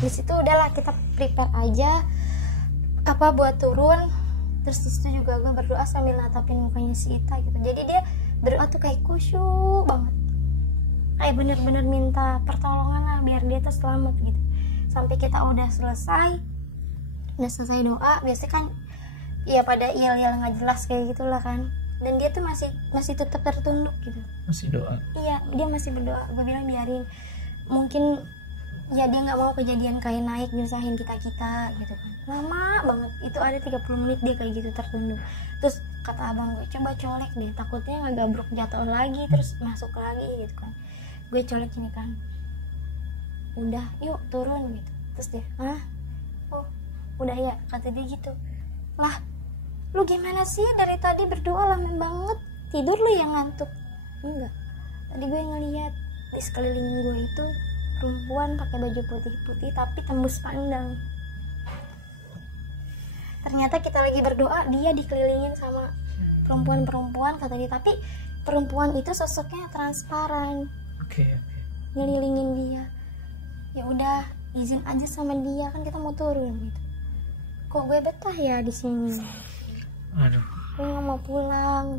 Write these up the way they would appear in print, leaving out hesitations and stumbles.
Di situ udahlah kita prepare aja apa buat turun. Terus disitu juga gue berdoa sambil natapin mukanya si Ita gitu. Jadi dia berdoa tuh kayak khusyuk banget, kayak bener-bener minta pertolongan lah biar dia tuh selamat gitu. Sampai kita udah selesai doa, biasanya kan ya pada yel-yel nggak jelas kayak gitulah kan. Dan dia tuh masih tetap tertunduk gitu. Masih doa. Iya, dia masih berdoa. Gue bilang biarin, mungkin ya dia nggak mau kejadian kayak naik nyusahin kita gitu kan. Lama banget, itu ada 30 menit dia kayak gitu tertunduk. Terus kata abang gue, coba colek deh, takutnya nggak gabruk jatuh lagi terus masuk lagi gitu kan. Gue colek ini kan, udah yuk turun gitu. Terus dia, oh udah ya, kata dia gitu. Lah lu gimana sih, dari tadi berdoa lama banget, tidur lu yang ngantuk? Enggak, tadi gue ngeliat di sekeliling gue itu perempuan pakai baju putih-putih tapi tembus pandang. Ternyata kita lagi berdoa, dia dikelilingin sama perempuan-perempuan kata dia, tapi perempuan itu sosoknya transparan. Oke. Ngelilingin dia. Ya udah, izin aja sama dia, kan kita mau turun gitu. Kok gue betah ya di sini? Aduh. Gue nggak mau pulang.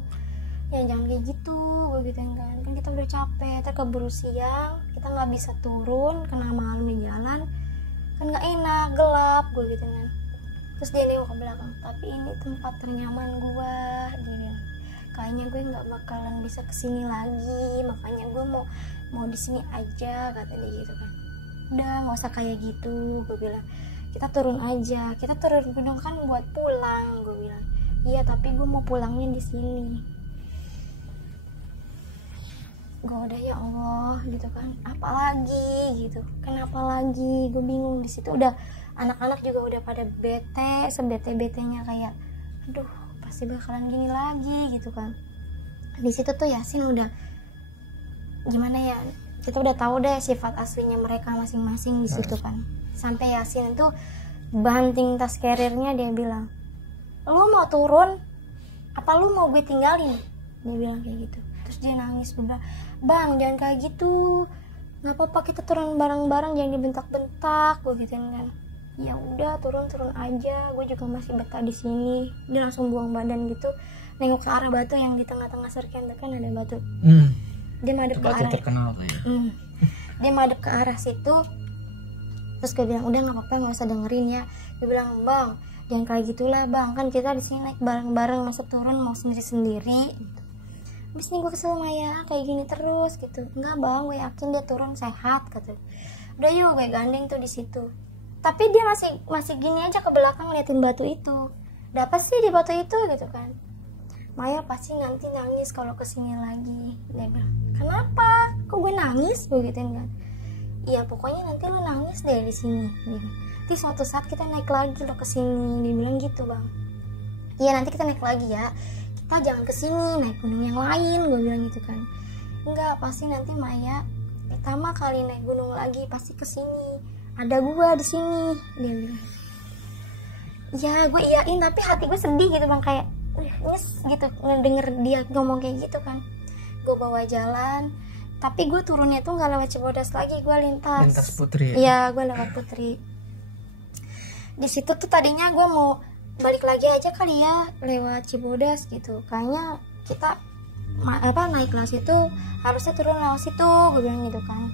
Ya jangan kayak gitu, gue gituin kan. Kan kita udah capek, terkeburu siang, kita nggak bisa turun, kena malam di jalan, kan nggak enak, gelap, gue gituin kan. Terus dia nengok ke belakang, tapi ini tempat ternyaman gue, dia bilang. Kayaknya gue nggak bakalan bisa kesini lagi, makanya gue mau di sini aja, kata dia gitu kan. Udah nggak usah kayak gitu, gue bilang. Kita turun aja, kita turun gunung kan buat pulang, gue bilang. Iya, tapi gue mau pulangnya di sini. Gue udah ya Allah gitu kan, apalagi gitu, kenapa lagi, gue bingung. Di situ udah anak-anak juga udah pada bete, sebete-betenya kayak aduh pasti bakalan gini lagi gitu kan. Di situ tuh Yasin udah gimana ya, kita udah tahu deh sifat aslinya mereka masing-masing di situ kan. Sampai Yasin itu banting tas carrier-nya, dia bilang, lu mau turun apa lu mau gue tinggalin, dia bilang kayak gitu. Terus dia nangis, gue bilang, bang jangan kayak gitu, nggak apa-apa kita turun bareng-bareng, jangan dibentak-bentak, gue gituin kan. Ya udah turun aja, gue juga masih betah di sini. Dia langsung buang badan gitu, nengok ke arah batu yang di tengah-tengah serken itu kan ada batu. Dia madep ke arah terkenal tuh ya. Dia madep ke arah situ. Terus gue bilang, udah nggak apa-apa, nggak usah dengerin ya. Dia bilang, bang jangan kayak gitulah bang, kan kita di sini naik bareng-bareng, masa turun mau sendiri-sendiri gitu. Abis ini gue kesel Maya kayak gini terus gitu. Enggak bang, gue yakin dia turun sehat, kata. Udah yuk, gue gandeng tuh di situ. Tapi dia masih gini aja ke belakang liatin batu itu. Ada apa sih di batu itu gitu kan. Maya pasti nanti nangis kalau kesini lagi, dia bilang. Kenapa? Kok gue nangis? Gue gituin kan. Iya pokoknya nanti lo nangis deh di sini. Nanti suatu saat kita naik lagi lo kesini, dia bilang gitu bang. Iya nanti kita naik lagi ya. Kita jangan kesini, naik gunung yang lain, gue bilang gitu kan. Enggak, pasti nanti Maya pertama kali naik gunung lagi pasti kesini. Ada gue di sini, dia bilang. Ya gue iyain, tapi hati gue sedih gitu bang, kayak nyes gitu ngedenger dia ngomong kayak gitu kan. Gue bawa jalan, tapi gue turunnya tuh nggak lewat Cibodas lagi, gue lintas Putri. Iya, gue lewat Putri. Di situ tuh tadinya gue mau balik lagi aja kali ya lewat Cibodas gitu. Kayaknya kita naik lewat situ, harusnya turun lewat situ, gue bilang gitu kan.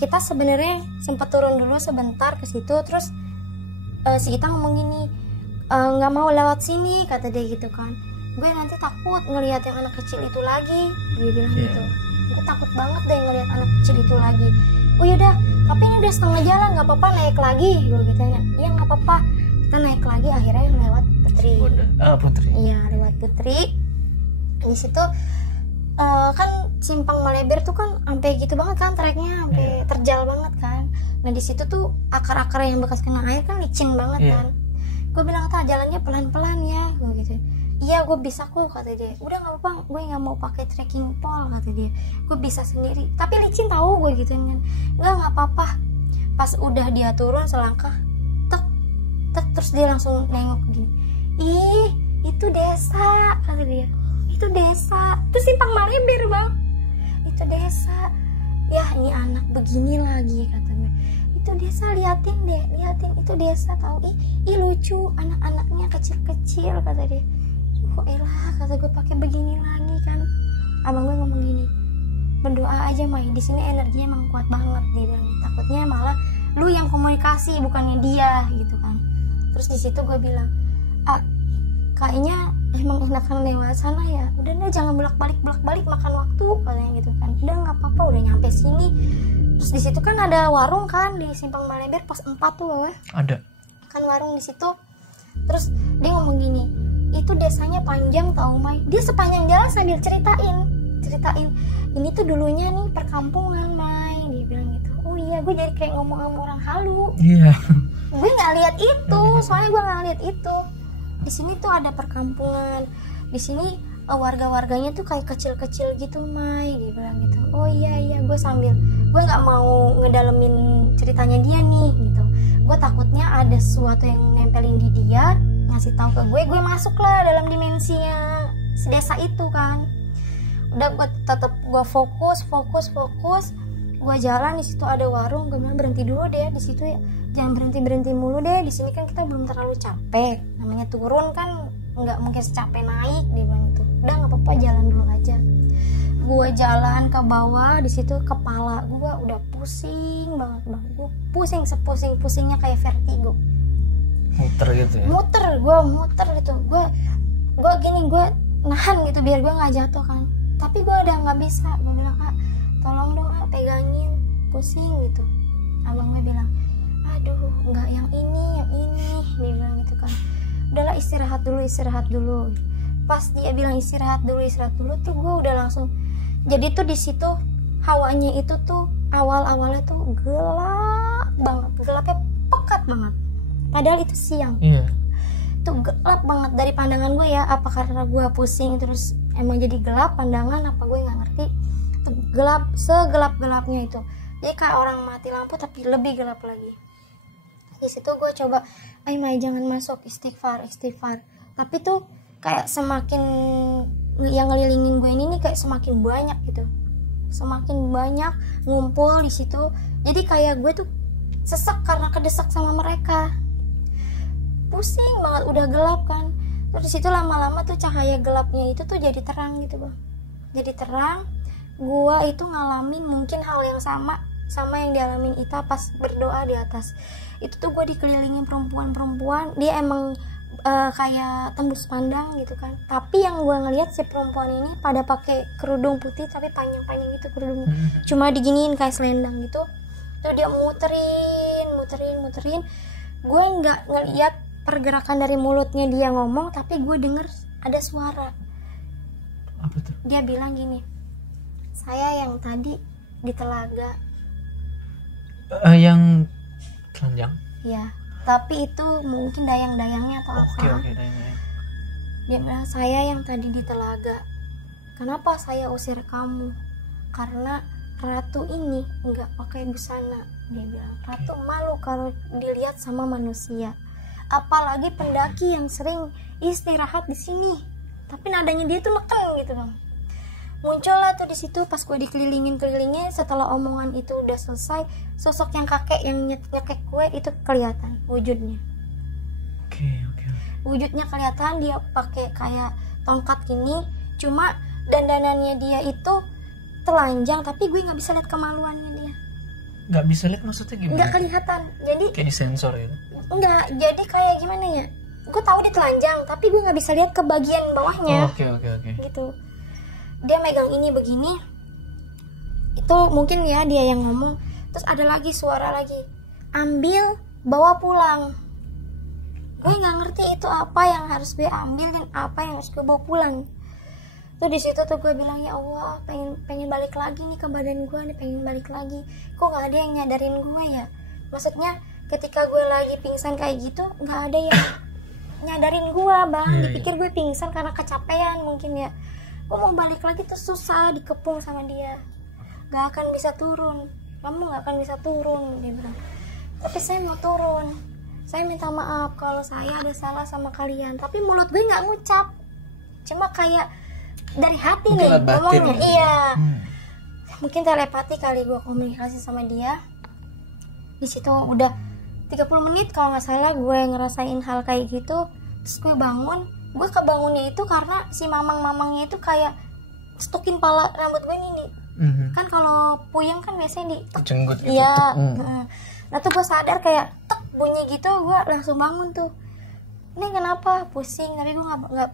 Kita sebenarnya sempat turun dulu sebentar ke situ, terus si Ita ngomong gini, nggak mau lewat sini, kata dia gitu kan. Gue nanti takut ngelihat yang anak kecil itu lagi, dia bilang gitu. Gue takut banget deh ngelihat anak kecil itu lagi. Oh yaudah, tapi ini udah setengah jalan, nggak apa-apa naik lagi, gue gitu ya. Iya nggak apa-apa, kita naik lagi, akhirnya lewat Putri. Putri. Iya lewat Putri. Di situ kan simpang Maleber tuh kan sampai gitu banget kan treknya, sampai terjal banget kan. Nah di situ tuh akar-akar yang bekas kena air kan licin banget kan. Gue bilang, kata jalannya pelan-pelan ya, gue gitu. Iya gue bisa kok, kata dia. Udah nggak apa-apa, gue nggak mau pakai trekking pole, kata dia. Gue bisa sendiri. Tapi licin tahu, gue gituin kan. Nggak apa-apa. Pas udah dia turun selangkah, tek, terus dia langsung nengok gini. Ih, itu desa, kata dia. Itu desa. Itu simpang Maleber bang. Itu desa. Ya ini anak begini lagi, kata gue. itu desa, liatin itu desa tahu, ih lucu anak-anaknya kecil-kecil kata dia. Oh elah kata gue, pakai begini lagi kan. Abang gue ngomong gini, berdoa aja Mai, di sini energinya emang kuat banget, dia bilang. Takutnya malah lu yang komunikasi bukannya dia gitu kan. Terus di situ gue bilang, kayaknya emang enakan lewat sana ya, udah deh jangan bolak-balik makan waktu katanya gitu kan. Udah nggak apa-apa, udah nyampe sini. Terus di situ kan ada warung kan di Simpang Maleber pos 4 tuh Ada. kan warung di situ. Terus dia ngomong gini, itu desanya panjang tau Mai. Dia sepanjang jalan sambil ceritain ini tuh dulunya nih perkampungan Mai, dia bilang gitu. Oh iya, gue jadi kayak ngomong sama orang halu. Iya. Gue nggak lihat itu, soalnya gue nggak lihat itu. Di sini tuh ada perkampungan, di sini warga-warganya tuh kayak kecil-kecil gitu Mai, dia bilang gitu. Oh iya gue nggak mau ngedalemin ceritanya dia nih gitu. Gue takutnya ada sesuatu yang nempelin di dia, ngasih tahu ke gue masuk lah dalam dimensinya desa itu kan. Udah gue tetap gue fokus. Gue jalan, di situ ada warung, gue bilang berhenti dulu deh di situ ya. Jangan berhenti mulu deh, di sini kan kita belum terlalu capek. Namanya turun kan nggak mungkin secapek naik, dia bilang gitu. Udah nggak apa-apa, jalan dulu aja. Gue jalan ke bawah, di situ kepala gue udah pusing banget bang. Gue pusing sepusing-pusingnya kayak vertigo. Muter gitu ya. Muter gitu. Gue gini, gue nahan gitu biar gue nggak jatuh kan. Tapi gue udah nggak bisa. Gue bilang, Kak, tolong dong pegangin, pusing gitu. Abang gue bilang, aduh nggak yang ini, dia bilang gitu kan. Udahlah istirahat dulu. Pas dia bilang istirahat dulu tuh gue udah langsung. Jadi tuh di situ hawanya itu tuh awalnya tuh gelapnya pekat banget. Padahal itu siang. Iya. Tuh gelap banget dari pandangan gue ya. Apa karena gue pusing terus emang jadi gelap pandangan, apa gue nggak ngerti. Tuh gelap, segelap-gelapnya itu. Jadi kayak orang mati lampu tapi lebih gelap lagi. Di situ gue coba, Mai jangan masuk, istighfar. Tapi tuh kayak semakin yang ngelilingin gue ini nih kayak semakin banyak gitu, semakin banyak ngumpul di situ. Jadi kayak gue tuh sesek karena kedesak sama mereka, pusing banget, udah gelap kan. Terus di situ lama-lama tuh cahaya gelapnya itu tuh jadi terang gitu bang, jadi terang. Gue itu ngalamin mungkin hal yang sama yang dialamin Ita pas berdoa di atas. Itu tuh gue dikelilingin perempuan, dia emang kayak tembus pandang gitu kan. Tapi yang gue ngeliat si perempuan ini pada pakai kerudung putih tapi panjang gitu kerudung, cuma diginiin kayak selendang gitu. Tuh dia muterin. Gue nggak ngeliat pergerakan dari mulutnya dia ngomong, tapi gue denger ada suara. Apa tuh? Dia bilang gini, saya yang tadi di telaga. Yang telanjang? Ya, tapi itu mungkin dayang-dayangnya atau apa. Oke, dayang. Dia bilang, saya yang tadi di telaga. Kenapa saya usir kamu? Karena ratu ini nggak pakai busana. Dia bilang, ratu malu kalau dilihat sama manusia. Apalagi pendaki yang sering istirahat di sini. Tapi nadanya dia tuh neken gitu bang. Muncullah tuh di situ pas gue dikelilingin. Setelah omongan itu udah selesai, sosok yang kakek yang nyekek gue itu kelihatan wujudnya. Oke. Wujudnya kelihatan, dia pakai kayak tongkat gini, cuma dandanannya dia itu telanjang, tapi gue nggak bisa lihat kemaluannya dia. Nggak bisa lihat maksudnya gimana? Nggak kelihatan, jadi kayak di sensor ya? Nggak, jadi kayak gimana ya? Gue tahu dia telanjang, tapi gue nggak bisa lihat ke bagian bawahnya. Oke. Gitu. Dia megang ini begini, itu mungkin ya dia yang ngomong. Terus ada lagi suara lagi, ambil bawa pulang. Gue nggak ngerti itu apa yang harus gue ambil dan apa yang harus gue bawa pulang. Tuh di situ tuh gue bilang, ya Allah, pengen balik lagi nih ke badan gue nih, pengen balik lagi. Kok nggak ada yang nyadarin gue ya? Maksudnya ketika gue lagi pingsan kayak gitu, nggak ada yang nyadarin gue bang. Dipikir gue pingsan karena kecapean mungkin ya. Gue mau balik lagi tuh susah, dikepung sama dia, gak akan bisa turun, kamu gak akan bisa turun, dia bilang. Tapi saya mau turun, saya minta maaf kalau saya ada salah sama kalian. Tapi mulut gue gak ngucap, cuma kayak dari hati nih ngomongnya. Iya, mungkin telepati kali gue komunikasi sama dia. Di situ udah 30 menit kalau nggak salah gue ngerasain hal kayak gitu. Terus gue bangun, gue kebangunnya itu karena si mamangnya itu kayak stukin pala rambut gue nih. Kan kalau puyeng kan biasanya di jenggut gitu. Iya. Nah tuh gue sadar kayak tek bunyi gitu, gue langsung bangun tuh. Ini kenapa? Pusing. Tapi gue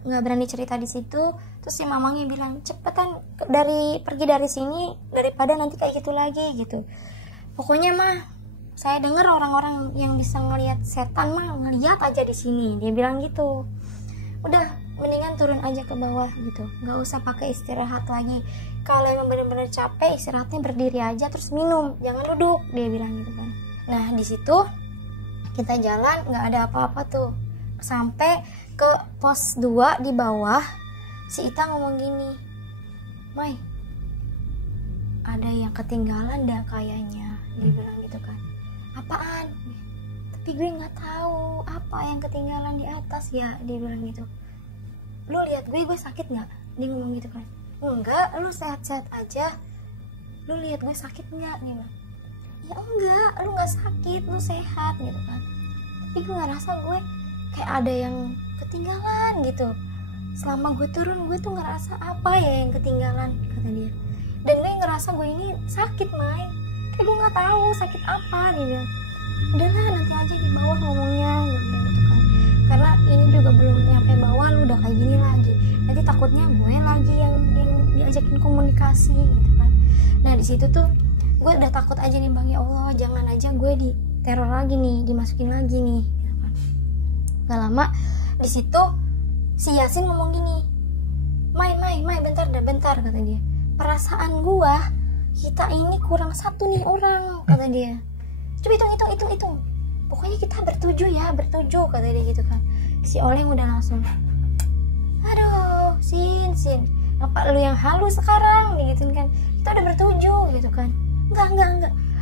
nggak berani cerita di situ. Terus si mamangnya bilang cepetan pergi dari sini daripada nanti kayak gitu lagi gitu. Pokoknya mah saya dengar orang-orang yang bisa ngelihat setan mah ngelihat aja di sini. Dia bilang gitu. Udah mendingan turun aja ke bawah gitu, nggak usah pakai istirahat lagi. Kalau emang bener-bener capek istirahatnya berdiri aja terus minum, jangan duduk, dia bilang gitu kan. Nah di situ kita jalan nggak ada apa-apa tuh sampai ke pos 2 di bawah. Si Ita ngomong gini, Mai ada yang ketinggalan dah kayaknya, dia bilang gitu kan. Apaan? Tapi gue nggak tahu apa yang ketinggalan di atas ya, dia bilang gitu. Lu lihat gue sakit nggak? Dia ngomong gitu kan. Enggak, lu sehat-sehat aja. Lu lihat gue sakit nggak? Dia bilang. Ya enggak, lu nggak sakit, lu sehat gitu kan. Tapi gue ngerasa gue kayak ada yang ketinggalan gitu. Selama gue turun gue tuh ngerasa apa ya yang ketinggalan, kata dia. Dan gue ngerasa gue ini sakit, Mai. Kayak gue nggak tahu sakit apa, dia bilang. Udahlah nanti aja di bawah ngomongnya gitu kan. Karena ini juga belum nyampe bawah lu udah kayak gini lagi. Nanti takutnya gue lagi yang diajakin komunikasi gitu kan. Nah di situ tuh gue udah takut aja nih Bang, ya Allah jangan aja gue diteror lagi nih, dimasukin lagi nih gitu kan. Gak lama di situ si Yasin ngomong gini, Mai bentar kata dia. Perasaan gue kita ini kurang 1 nih orang, kata dia. Coba hitung. Pokoknya kita bertujuh kata dia gitu kan. Si Oleng udah langsung, aduh Sin apa lu yang halus sekarang gitu kan. Kita udah bertujuh gitu kan.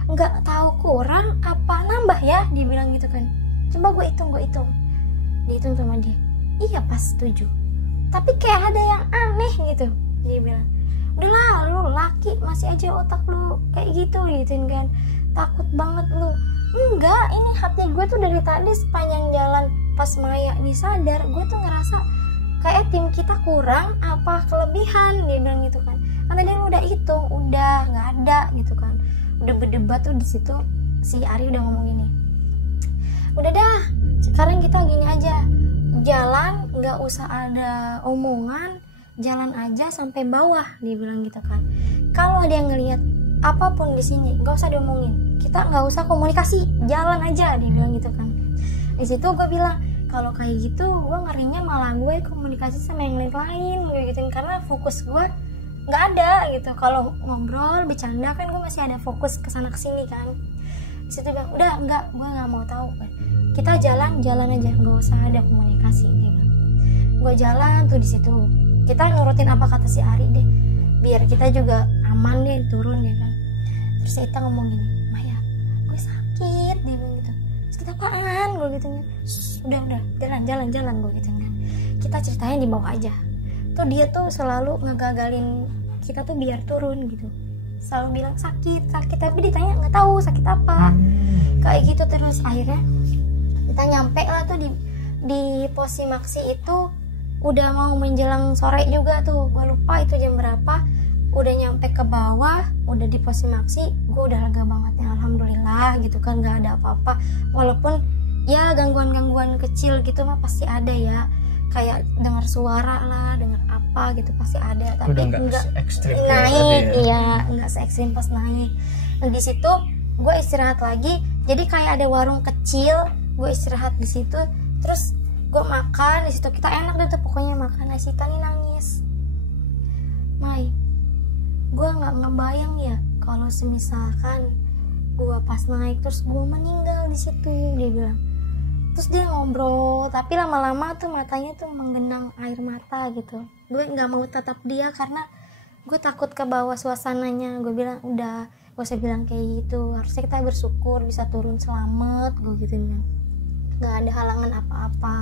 Enggak tahu kurang apa nambah ya, dia bilang gitu kan. Coba gue hitung. Dihitung sama dia, iya pas 7. Tapi kayak ada yang aneh gitu, dia bilang. Udahlah lu laki masih aja otak lu kayak gituin kan. Takut banget lu. Enggak, ini hati gue tuh dari tadi sepanjang jalan pas Maya nih sadar, gue tuh ngerasa kayak tim kita kurang apa kelebihan, dia bilang gitu kan. Karena dia udah hitung, udah nggak ada gitu kan. Udah berdebat tuh di situ. Si Ari udah ngomong gini, udah dah sekarang kita gini aja, jalan nggak usah ada omongan, jalan aja sampai bawah, dia bilang gitu kan. Kalau ada yang ngelihat apapun di sini nggak usah diomongin, kita nggak usah komunikasi, jalan aja, dia bilang gitu kan. Di situ gue bilang kalau kayak gitu gue ngerinya malah gue komunikasi sama yang lain gitu, karena fokus gue nggak ada gitu. Kalau ngobrol bercanda kan gue masih ada fokus kesana kesini kan. Di situ bilang udah enggak, gue nggak mau tahu kan. Kita jalan aja, nggak usah ada komunikasi, dia bilang. Gue jalan tuh di situ, kita nurutin apa kata si Ari deh, biar kita juga aman deh turun deh kan. Terus kita ngomong gini, Maya gue sakit, dia bilang gitu. Terus kita apaan, gue gitu kan. Udah jalan gue gitu kan. Kita ceritanya di bawah aja. Tuh dia tuh selalu ngegagalin kita tuh biar turun gitu, selalu bilang sakit tapi ditanya nggak tahu sakit apa, kayak gitu terus. Akhirnya kita nyampe lah tuh di pos Simaksi itu udah mau menjelang sore juga tuh, gue lupa itu jam berapa. Udah nyampe ke bawah, udah di pos Simaksi, gue udah lega banget ya, alhamdulillah gitu kan, nggak ada apa-apa. Walaupun ya gangguan kecil gitu mah pasti ada ya, kayak dengar suara lah, dengar apa gitu pasti ada. Tapi enggak ekstrim naik ya, enggak se-ekstrim pas naik. Nah di situ gue istirahat lagi, jadi kayak ada warung kecil, gue istirahat di situ. Terus gue makan di situ, kita enak deh tuh pokoknya makan. Nah si Tani nangis, Mai gue nggak ngebayang ya kalau semisalkan gue pas naik terus gue meninggal di situ, dia bilang. Terus dia ngobrol, tapi lama-lama tuh matanya tuh menggenang air mata gitu. Gue nggak mau tatap dia karena gue takut ke bawah suasananya. Gue bilang udah, gak usah bilang kayak gitu, harusnya kita bersyukur bisa turun selamat, gue gitu bilang. Nggak ada halangan apa-apa.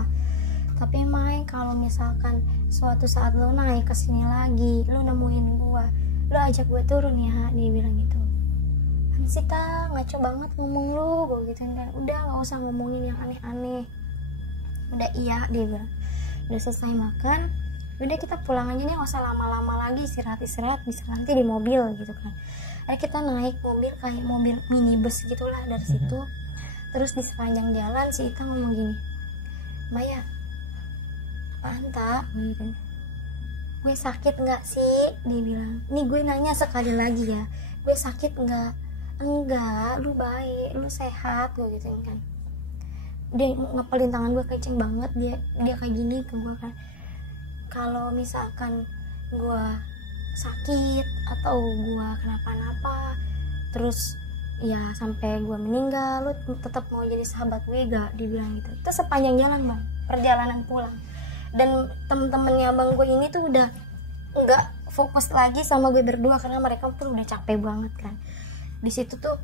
Tapi Mai kalau misalkan suatu saat lo naik ke sini lagi, lo nemuin gue, lo ajak gue turun ya, dia bilang gitu. kan sih kak, ngaco banget ngomong lu, gue gituin kan. Udah nggak usah ngomongin yang aneh-aneh. Udah iya, dia bilang. Udah selesai makan, udah kita pulang aja nih, nggak usah lama-lama lagi, istirahat bisa nanti di mobil gitu kan. Akhirnya kita naik mobil kayak mobil minibus gitulah dari situ. Terus di sepanjang jalan si Ita ngomong gini, Maya, apaan tak? Gitu. Gue sakit nggak sih? Dia bilang. Nih gue nanya sekali lagi ya, gue sakit nggak? Enggak, lu baik, lu sehat, gue gituin kan. Dia ngepelin tangan gue kenceng banget, dia kayak gini ke gue kan, kalau misalkan gue sakit atau gue kenapa-napa terus ya sampai gue meninggal, lu tetap mau jadi sahabat gue gak? Dibilang gitu. Itu sepanjang jalan bang, perjalanan pulang. Dan temen-temennya abang gue ini tuh udah nggak fokus lagi sama gue berdua karena mereka pun udah capek banget kan. Di situ tuh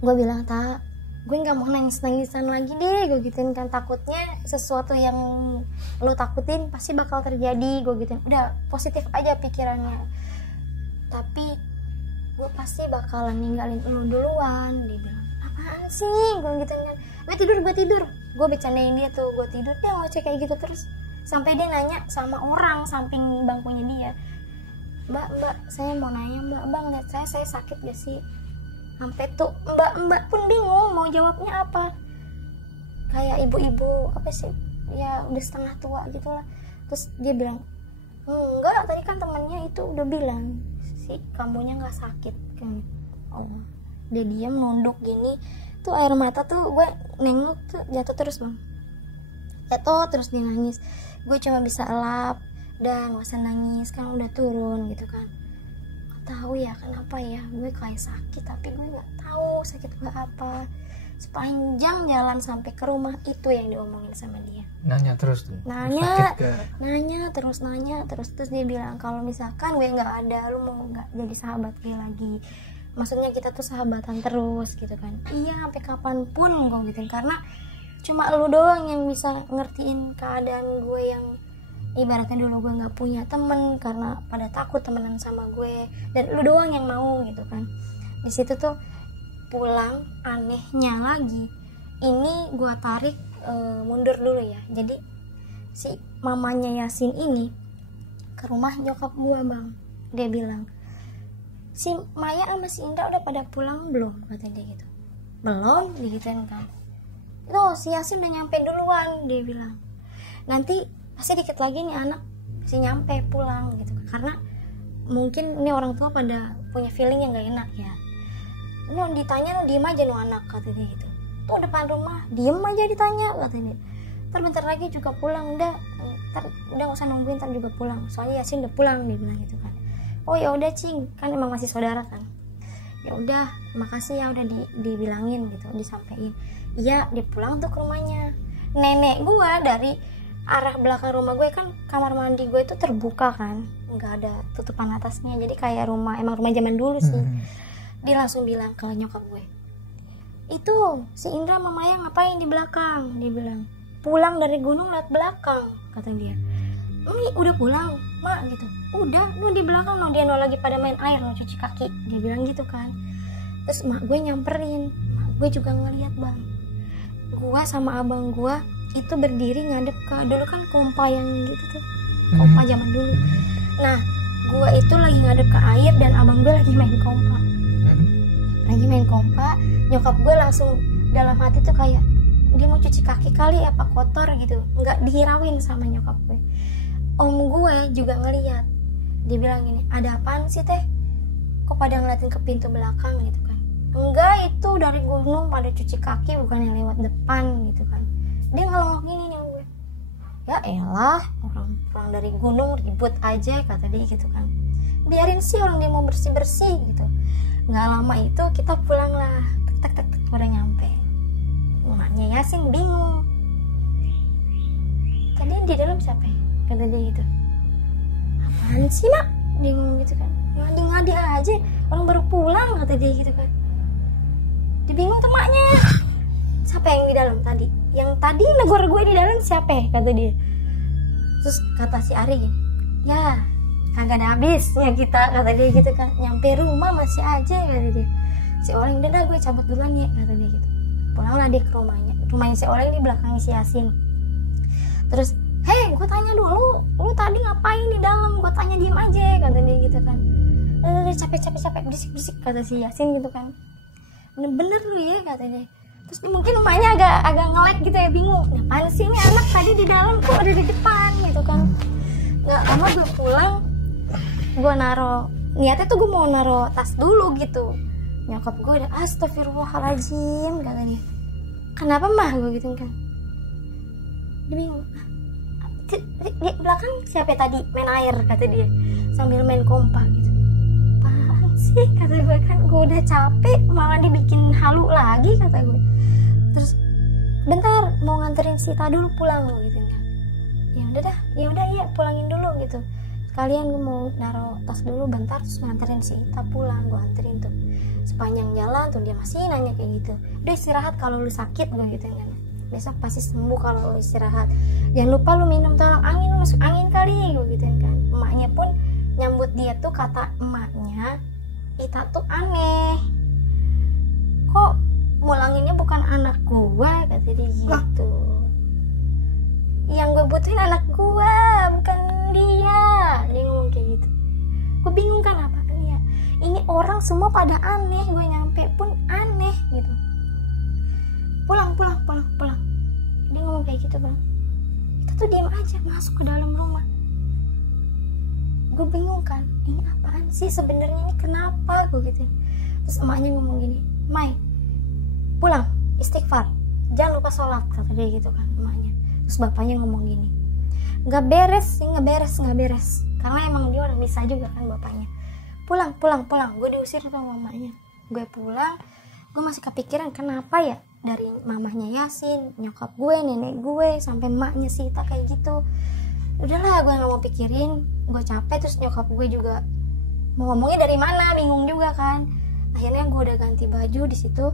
gue bilang, tak, gue nggak mau nangis-nangisan lagi deh, gue gituin kan. Takutnya sesuatu yang lo takutin pasti bakal terjadi, gue gituin. Udah positif aja pikirannya, tapi gue pasti bakalan ninggalin lo duluan. Dia bilang, apaan sih? Gue gituin kan. Gue tidur, gue bercandain dia tuh, gue tidur. Dia ngoceh kayak gitu terus sampai dia nanya sama orang samping bangkunya dia, mbak saya mau nanya, mbak lihat saya sakit gak sih? Sampai tuh mbak pun bingung mau jawabnya apa, kayak ibu-ibu apa sih ya, udah setengah tua gitu lah. Terus dia bilang, enggak, tadi kan temannya itu udah bilang si kamunya nggak sakit kan. Oh, dia diam nunduk gini tuh, air mata tuh gue nengok tuh jatuh terus bang, jatuh terus. Dia nangis, gue cuma bisa elap, dan nggak usah nangis kan udah turun gitu kan. Tahu ya kenapa ya gue kayak sakit, tapi gue nggak tahu sakit gue apa. Sepanjang jalan sampai ke rumah itu yang diomongin sama dia. Nanya terus tuh. Nanya terus dia bilang kalau misalkan gue nggak ada, lu mau nggak jadi sahabat gue lagi? Maksudnya kita tuh sahabatan terus gitu kan. Iya, sampai kapanpun gue gitu, karena cuma lu doang yang bisa ngertiin keadaan gue yang ibaratnya dulu gue nggak punya temen karena pada takut temenan sama gue, dan lu doang yang mau gitu kan. Di situ tuh pulang, anehnya lagi ini gue tarik mundur dulu ya. Jadi si mamanya Yasin ini ke rumah nyokap gue bang. Dia bilang, si Maya sama si Indra udah pada pulang belum? Katanya dia gitu. Belum, digituin kan. Tuh si Yasin udah nyampe duluan, dia bilang. Nanti pasti dikit lagi nih anak si nyampe pulang gitu, karena mungkin ini orang tua pada punya feeling yang gak enak ya. Lu ditanya lu diem aja lu anak, kata dia gitu. Tuh depan rumah diem aja ditanya, kata dia. Ntar bentar lagi juga pulang, udah gak usah nungguin, ntar juga pulang, soalnya Yasin udah pulang, dia bilang gitu kan. Oh ya udah cing, kan emang masih saudara kan. Ya udah makasih ya udah dibilangin gitu, disampaikan. Iya, dia pulang tuh ke rumahnya. Nenek gua dari arah belakang rumah gue kan, kamar mandi gue itu terbuka kan, nggak ada tutupan atasnya, jadi kayak emang rumah zaman dulu sih. Dia langsung bilang ke nyokap gue, itu si Indra sama Maya ngapain di belakang? Dia bilang, pulang dari gunung lewat belakang, kata dia. Udah pulang mak gitu? Udah, lu di belakang dia lagi pada main air, cuci kaki, dia bilang gitu kan. Terus mak gue nyamperin, mak gue juga ngeliat bang, gue sama abang gue itu berdiri ngadep ke, dulu kan kompa yang gitu tuh, kompa zaman dulu. Nah gue itu lagi ngadep ke air dan abang gue lagi main kompa. Nyokap gue langsung dalam hati tuh kayak dia mau cuci kaki kali apa kotor gitu, nggak dihirauin sama nyokap gue. Om gue juga ngeliat, dia bilang gini, ada apaan sih teh, kok pada ngeliatin ke pintu belakang gitu kan. Enggak, itu dari gunung pada cuci kaki, bukan yang lewat depan gitu kan. Dia ngelongok gini nih gue, ya elah orang dari gunung ribut aja, kata dia gitu kan. Biarin sih orang dia mau bersih gitu. Nggak lama itu kita pulang lah, tek udah nyampe. Emaknya Yasin bingung, tadi di dalam siapa ya? Kata dia gitu. Apaan sih mak? Dia ngomong gitu kan, ngadi aja, orang baru pulang, kata dia gitu kan. Dia bingung tuh maknya, siapa yang di dalam tadi? Yang tadi negor gue di dalam siapa ya? Kata dia. Terus kata si Ari gini, ya kagak ada habisnya kita, kata dia gitu kan. Nyampe rumah masih aja, kata dia. si Oleng, udah gue cabut duluan ya, kata dia gitu. Pulanglah dia ke rumahnya si Oleng di belakang si Yasin. Terus hei, gue tanya dulu, lu tadi ngapain di dalam? Gue tanya, diem aja, kata dia gitu kan. Udah capek berisik kata si Yasin gitu kan. Bener lu ya, kata dia. Terus mungkin emaknya agak nge-lag gitu ya, bingung, ngapain sih ini anak tadi di dalam kok ada di depan gitu kan. Nggak lama gue pulang, gue niatnya tuh gue mau naro tas dulu gitu. Nyokap gue udah, astagfirullahaladzim, kata dia. Kenapa mah, gue gitu kan. Dia bingung, di belakang siapa tadi main air, kata dia sambil main kompa gitu. Apaan sih, kata gue kan, gue udah capek malah dibikin halu lagi, kata gue. Terus bentar mau nganterin Sita dulu pulang gitu kan. Ya udah ya pulangin dulu gitu, sekalian gue mau naruh tas dulu bentar, terus nganterin Sita pulang. Gue anterin tuh sepanjang jalan tuh dia masih nanya kayak gitu, udah istirahat kalau lu sakit, gue gitu kan, besok pasti sembuh kalau lu istirahat, jangan lupa lu minum tolak angin, lu masuk angin kali, gue gituin kan. Emaknya pun nyambut dia tuh, kata emaknya, Ita tuh aneh, kok mulanginnya bukan anak gue, kata dia gitu. Yang gue butuhin anak gue, bukan dia ngomong kayak gitu. Gue bingung kan, apaan ya ini, orang semua pada aneh, gue nyampe pun aneh gitu. Pulang dia ngomong kayak gitu bang. Kita tuh diam aja masuk ke dalam rumah. Gue bingung kan, ini apaan sih sebenarnya, ini kenapa, gue gitu. Terus emaknya ngomong gini, Mai pulang istighfar, jangan lupa sholat, kata dia gitu kan emaknya. Terus bapaknya ngomong gini, nggak beres, karena emang dia orang bisa juga kan bapaknya. Pulang, gue diusir sama mamanya. Gue pulang, gue masih kepikiran kenapa ya dari mamahnya Yasin, nyokap gue, nenek gue, sampai emaknya Sita kayak gitu. Udahlah, gue nggak mau pikirin, gue capek. Terus nyokap gue juga mau ngomongnya dari mana, bingung juga kan. Akhirnya gue udah ganti baju di situ,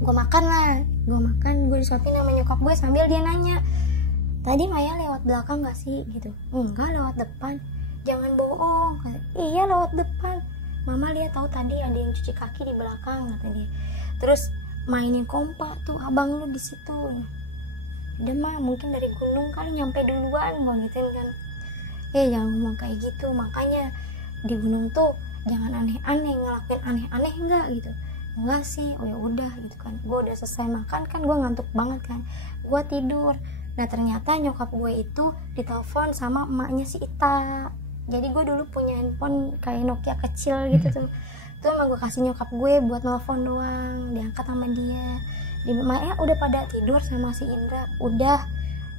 gue makan, gue disuapin sama nyokap gue sambil dia nanya, tadi Maya lewat belakang gak sih gitu. Enggak, lewat depan. Jangan bohong. Iya, lewat depan, mama lihat tahu tadi ada yang cuci kaki di belakang, kata dia. Terus mainin kompa tuh abang lu di situ. Udah mah mungkin dari gunung kali nyampe duluan, gue gituin kan. Jangan ngomong kayak gitu, makanya di gunung tuh jangan aneh-aneh, ngelakuin aneh-aneh enggak gitu. Enggak sih, oh ya udah gitu kan. Gue udah selesai makan kan, gue ngantuk banget kan, gue tidur. Nah ternyata nyokap gue itu ditelepon sama emaknya si Ita. Jadi gue dulu punya handphone kayak Nokia kecil gitu tuh. Tuh emang gue kasih nyokap gue buat nelfon doang, diangkat sama dia. Di emaknya udah pada tidur sama si Indra. Udah,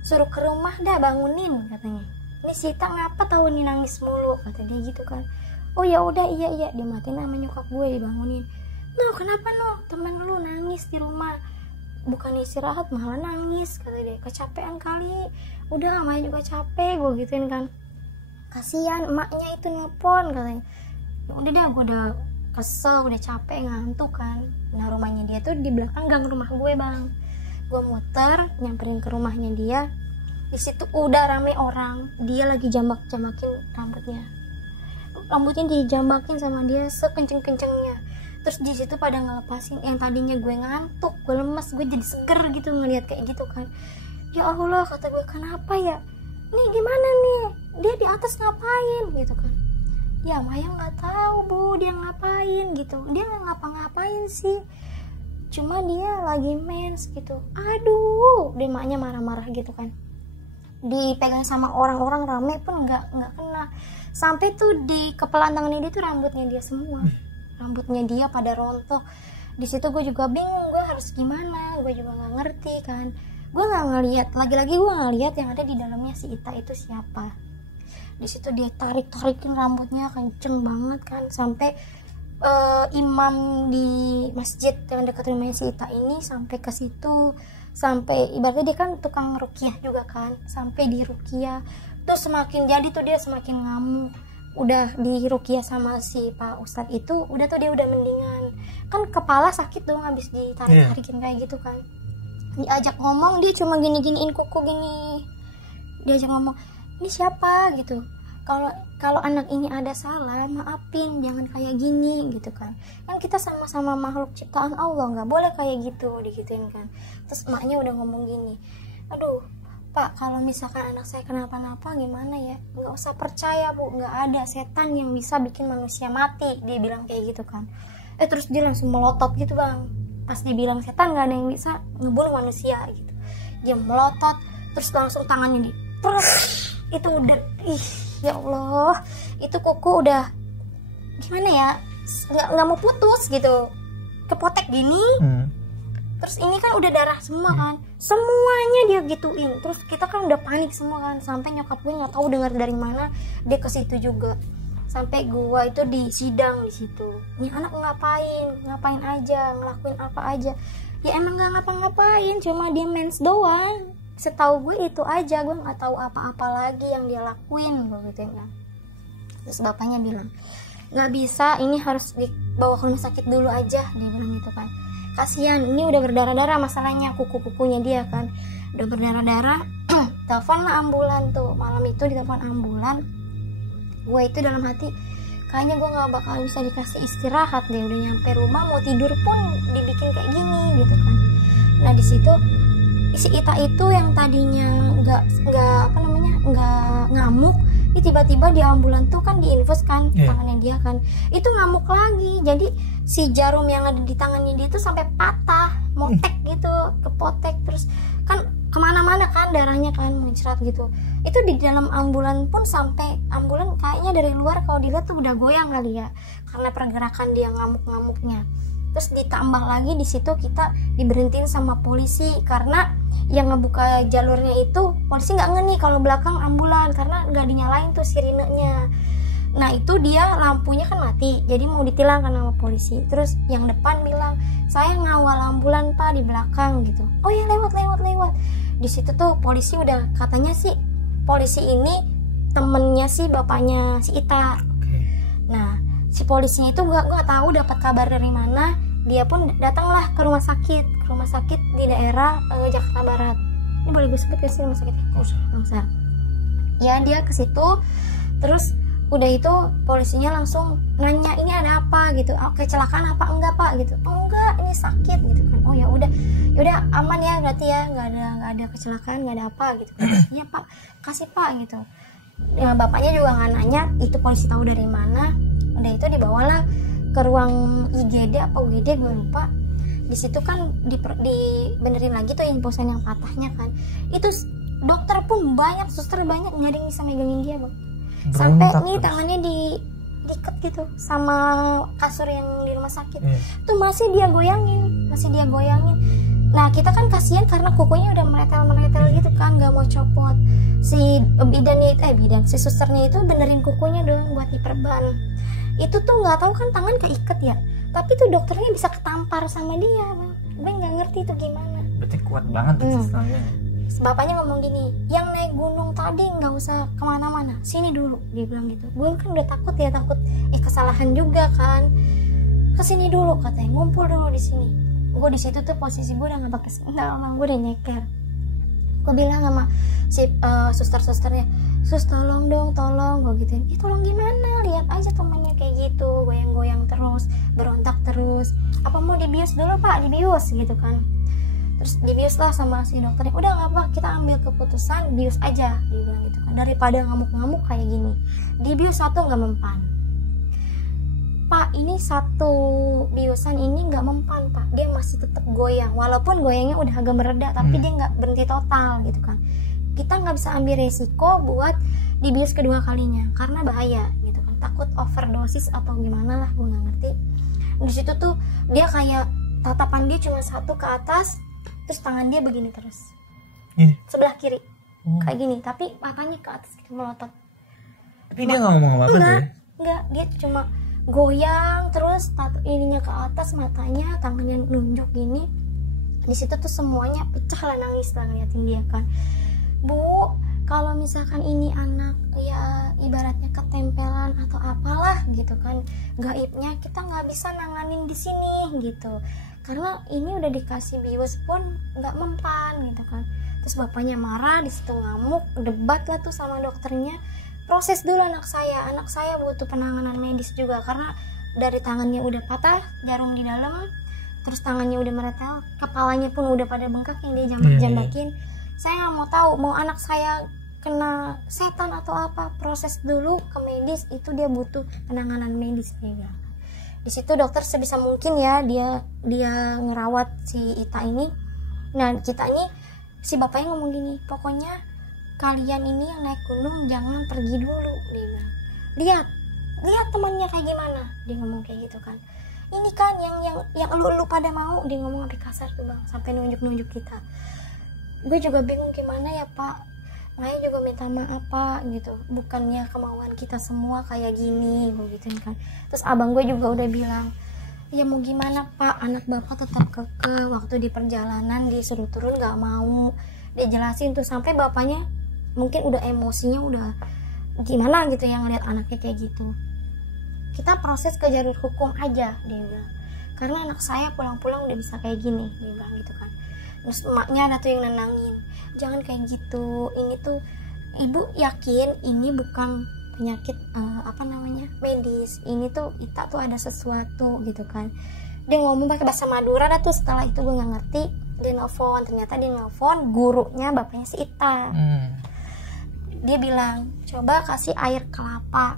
suruh ke rumah dah, bangunin katanya. Ini si Ita ngapa tahu nih nangis mulu, kata dia gitu kan. Oh ya udah, iya dimatiin sama nyokap gue, dibangunin. No, kenapa no? Temen lu nangis di rumah, bukan istirahat malah nangis, kata dia. Kecapean kali. Udah, namanya juga capek, gue gituin kan. Kasian emaknya itu nelpon, katanya. Ya udah dah, gue udah kesel, udah capek, ngantuk kan. Nah rumahnya dia tuh di belakang gang rumah gue bang. Gue muter nyamperin ke rumahnya dia. Di situ udah rame orang, dia lagi jambak-jambakin rambutnya dijambakin sama dia sekenceng-kencengnya. Terus di situ pada ngelepasin, yang tadinya gue ngantuk, gue lemes, gue jadi seger gitu ngelihat kayak gitu kan. Ya Allah, kata gue, kenapa ya? Nih gimana nih? Dia di atas ngapain gitu kan? Ya Maya nggak tahu bu, dia ngapain gitu. Dia nggak ngapa-ngapain sih, cuma dia lagi mens gitu. Aduh, dia emaknya marah-marah gitu kan. Dipegang sama orang-orang rame pun nggak kena. Sampai tuh di kepelan tangannya dia tuh rambutnya dia semua. Rambutnya dia pada rontok. Di situ gue juga bingung, gue harus gimana, gue juga nggak ngerti kan. Gue nggak ngelihat, lagi-lagi gue nggak lihat yang ada di dalamnya si Ita itu siapa. Di situ dia tarikin rambutnya kenceng banget kan, sampai imam di masjid yang dekat rumahnya si Ita ini sampai ke situ, sampai ibaratnya dia kan tukang ruqyah juga kan, sampai di ruqyah tuh semakin jadi tuh dia semakin ngamuk. Udah di ruqyah sama si Pak Ustadz itu, udah tuh dia udah mendingan kan, kepala sakit dong habis ditarik-tarikin kayak gitu kan. Diajak ngomong dia cuma gini-giniin kuku gini, diajak ngomong ini siapa gitu, kalau kalau anak ini ada salah maafin, jangan kayak gini gitu kan kita sama-sama makhluk ciptaan Allah, nggak boleh kayak gitu, digituin kan. Terus emaknya udah ngomong gini, aduh Pak, kalau misalkan anak saya kenapa-napa gimana ya, nggak usah percaya Bu, nggak ada setan yang bisa bikin manusia mati, dia bilang kayak gitu kan. Terus dia langsung melotot gitu bang, pas dibilang setan nggak ada yang bisa ngebunuh manusia gitu, dia melotot, terus langsung tangannya di itu udah, ya Allah, itu kuku udah gimana ya, nggak mau putus gitu, kepotek gini. Terus ini kan udah darah semua kan, semuanya dia gituin. Terus kita kan udah panik semua kan, sampai nyokap gue nggak tahu dengar dari mana dia ke situ juga. Sampai gua itu di sidang di situ. Ini anak ngapain aja, ngelakuin apa aja. Ya emang nggak ngapa-ngapain, cuma dia mens doang. Setahu gue itu aja, gue nggak tahu apa-apa lagi yang dia lakuin gitu kan. Terus bapaknya bilang, nggak bisa, ini harus dibawa ke rumah sakit dulu aja, dia bilang gitu kan. Kasihan, ini udah berdarah-darah masalahnya, kuku-kukunya dia kan udah berdarah-darah. Telepon lah ambulan tuh, malam itu ditelepon ambulan. Gue itu dalam hati, kayaknya gue nggak bakal bisa dikasih istirahat deh, udah nyampe rumah mau tidur pun dibikin kayak gini gitu kan. Nah di situ si Ita itu yang tadinya nggak ngamuk, tiba-tiba di ambulan tuh kan diinfus kan tangannya dia kan, itu ngamuk lagi. Jadi si jarum yang ada di tangannya dia tuh sampai patah, motek gitu, kepotek, terus kan kemana-mana kan darahnya kan mencrat gitu. Itu di dalam ambulan pun, sampai ambulan kayaknya dari luar kalau dilihat tuh udah goyang kali ya, karena pergerakan dia ngamuk-ngamuknya. Terus ditambah lagi di situ kita diberhentiin sama polisi karena yang ngebuka jalurnya itu polisi nggak ngeni kalau belakang ambulan, karena nggak dinyalain tuh sirinenya. Nah itu dia lampunya kan mati, jadi mau ditilang kan sama polisi. Terus yang depan bilang, saya ngawal ambulan Pak di belakang gitu. Oh ya lewat. Di situ tuh polisi udah, katanya sih polisi ini temennya si bapaknya si Ita. Nah si polisinya itu gak tahu dapat kabar dari mana, dia pun datanglah ke rumah sakit di daerah Jakarta Barat. Ini boleh gue sebut gak sih rumah sakitnya? Nggak usah. Ya dia ke situ, terus udah itu polisinya langsung nanya, ini ada apa gitu, kecelakaan apa enggak Pak gitu. Oh enggak, ini sakit gitu kan. Oh ya udah aman ya berarti ya, nggak ada kecelakaan, nggak ada apa gitu. Iya Pak, kasih Pak gitu. Ya bapaknya juga nggak nanya, itu polisi tahu dari mana. Udah itu dibawalah ke ruang IGD apa UGD gue lupa. Di situ kan dibenerin lagi tuh infusan yang patahnya kan. Itu dokter pun banyak, suster banyak, nggak ada yang bisa megangin dia bang. Sampai nih tangannya diikat gitu sama kasur yang di rumah sakit. Tuh masih dia goyangin. Nah kita kan kasihan karena kukunya udah meretel gitu kan, nggak mau copot. Si si susternya itu benerin kukunya dong buat diperban. Itu tuh nggak tahu kan tangan keikat ya, tapi tuh dokternya bisa ketampar sama dia bang. Gue nggak ngerti itu gimana. Berarti kuat banget susternya. Bapaknya ngomong gini, yang naik gunung tadi nggak usah kemana-mana, sini dulu, dia bilang gitu. Gue kan udah takut kesalahan juga kan, kesini dulu katanya, ngumpul dulu di sini. Gue di situ tuh posisi gue udah nggak pakai sendal, gue udah nyeker. Gue bilang sama si suster-susternya, sus tolong dong, gue gituin. Tolong gimana, lihat aja temannya kayak gitu, goyang-goyang terus, berontak terus. Apa mau dibius dulu Pak, dibius gitu kan. Terus dibius lah sama si dokternya, udah nggak apa, kita ambil keputusan bius aja, dia bilang gitu kan, daripada ngamuk-ngamuk kayak gini. Dibius satu nggak mempan Pak, ini satu biusan ini nggak mempan Pak, dia masih tetap goyang, walaupun goyangnya udah agak mereda, tapi dia nggak berhenti total gitu kan. Kita nggak bisa ambil resiko buat dibius kedua kalinya karena bahaya gitu kan, takut overdosis atau gimana lah, gue nggak ngerti. Di situ tuh dia kayak tatapan dia cuma satu ke atas, terus tangan dia begini terus, sebelah kiri kayak gini, tapi matanya ke atas gitu, melotot. Tapi dia nggak ngomong apa-apa tuh ya? Enggak, dia cuma goyang terus, ininya ke atas, matanya, tangannya nunjuk gini. Di situ tuh semuanya pecah lah, nangis lah ngeliatin dia kan. Bu, kalau misalkan ini anak ya ibaratnya ketempelan atau apalah gitu kan, gaibnya kita nggak bisa nanganin di sini gitu, karena ini udah dikasih bius pun nggak mempan gitu kan. Terus bapaknya marah, di situ ngamuk, debat lah tuh sama dokternya. proses dulu anak saya butuh penanganan medis juga, karena dari tangannya udah patah, jarum di dalam, terus tangannya udah meretel, kepalanya pun udah pada bengkak yang dia jambakin. Saya nggak mau tahu mau anak saya kena setan atau apa, proses dulu ke medis, itu dia butuh penanganan medis dia bilang. Di situ dokter sebisa mungkin ya dia ngerawat si Ita ini. Nah kita ini, si bapaknya ngomong gini, pokoknya kalian ini yang naik gunung jangan pergi dulu, dia bilang. Lihat temannya kayak gimana, dia ngomong kayak gitu kan. Ini kan yang lu pada mau, dia ngomong sampai kasar tuh bang, sampai nunjuk kita. Gue juga bingung gimana ya pak, Maya juga minta maaf pak gitu, bukannya kemauan kita semua kayak gini, gue gituin kan. Terus abang gue juga udah bilang, ya mau gimana pak, anak bapak tetap kekeh, waktu di perjalanan disuruh turun gak mau. Dia jelasin tuh sampai bapaknya mungkin udah emosinya udah gimana gitu yang ngeliat anaknya kayak gitu. Kita proses ke jalur hukum aja, dia bilang, karena anak saya pulang-pulang udah bisa kayak gini, dia bilang gitu kan. Terus emaknya ada tuh yang nenangin, jangan kayak gitu, ini tuh ibu yakin ini bukan penyakit medis, ini tuh Ita tuh ada sesuatu gitu kan. Dia ngomong pakai bahasa Madura dah tuh, setelah itu gue nggak ngerti. Dia nelfon gurunya bapaknya si Ita. Dia bilang, coba kasih air kelapa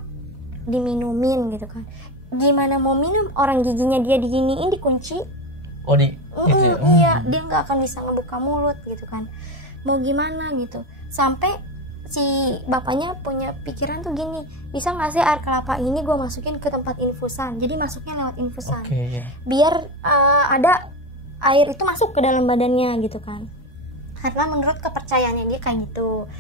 diminumin gitu kan. Gimana mau minum, orang giginya dia diginiin, dikunci. Oh di gitu ya? Iya, dia nggak akan bisa ngebuka mulut gitu kan. Mau gimana gitu. Sampai si bapaknya punya pikiran tuh gini, bisa nggak sih air kelapa ini gue masukin ke tempat infusan, jadi masuknya lewat infusan. Biar ada air itu masuk ke dalam badannya gitu kan. Karena menurut kepercayaannya dia kayak gitu.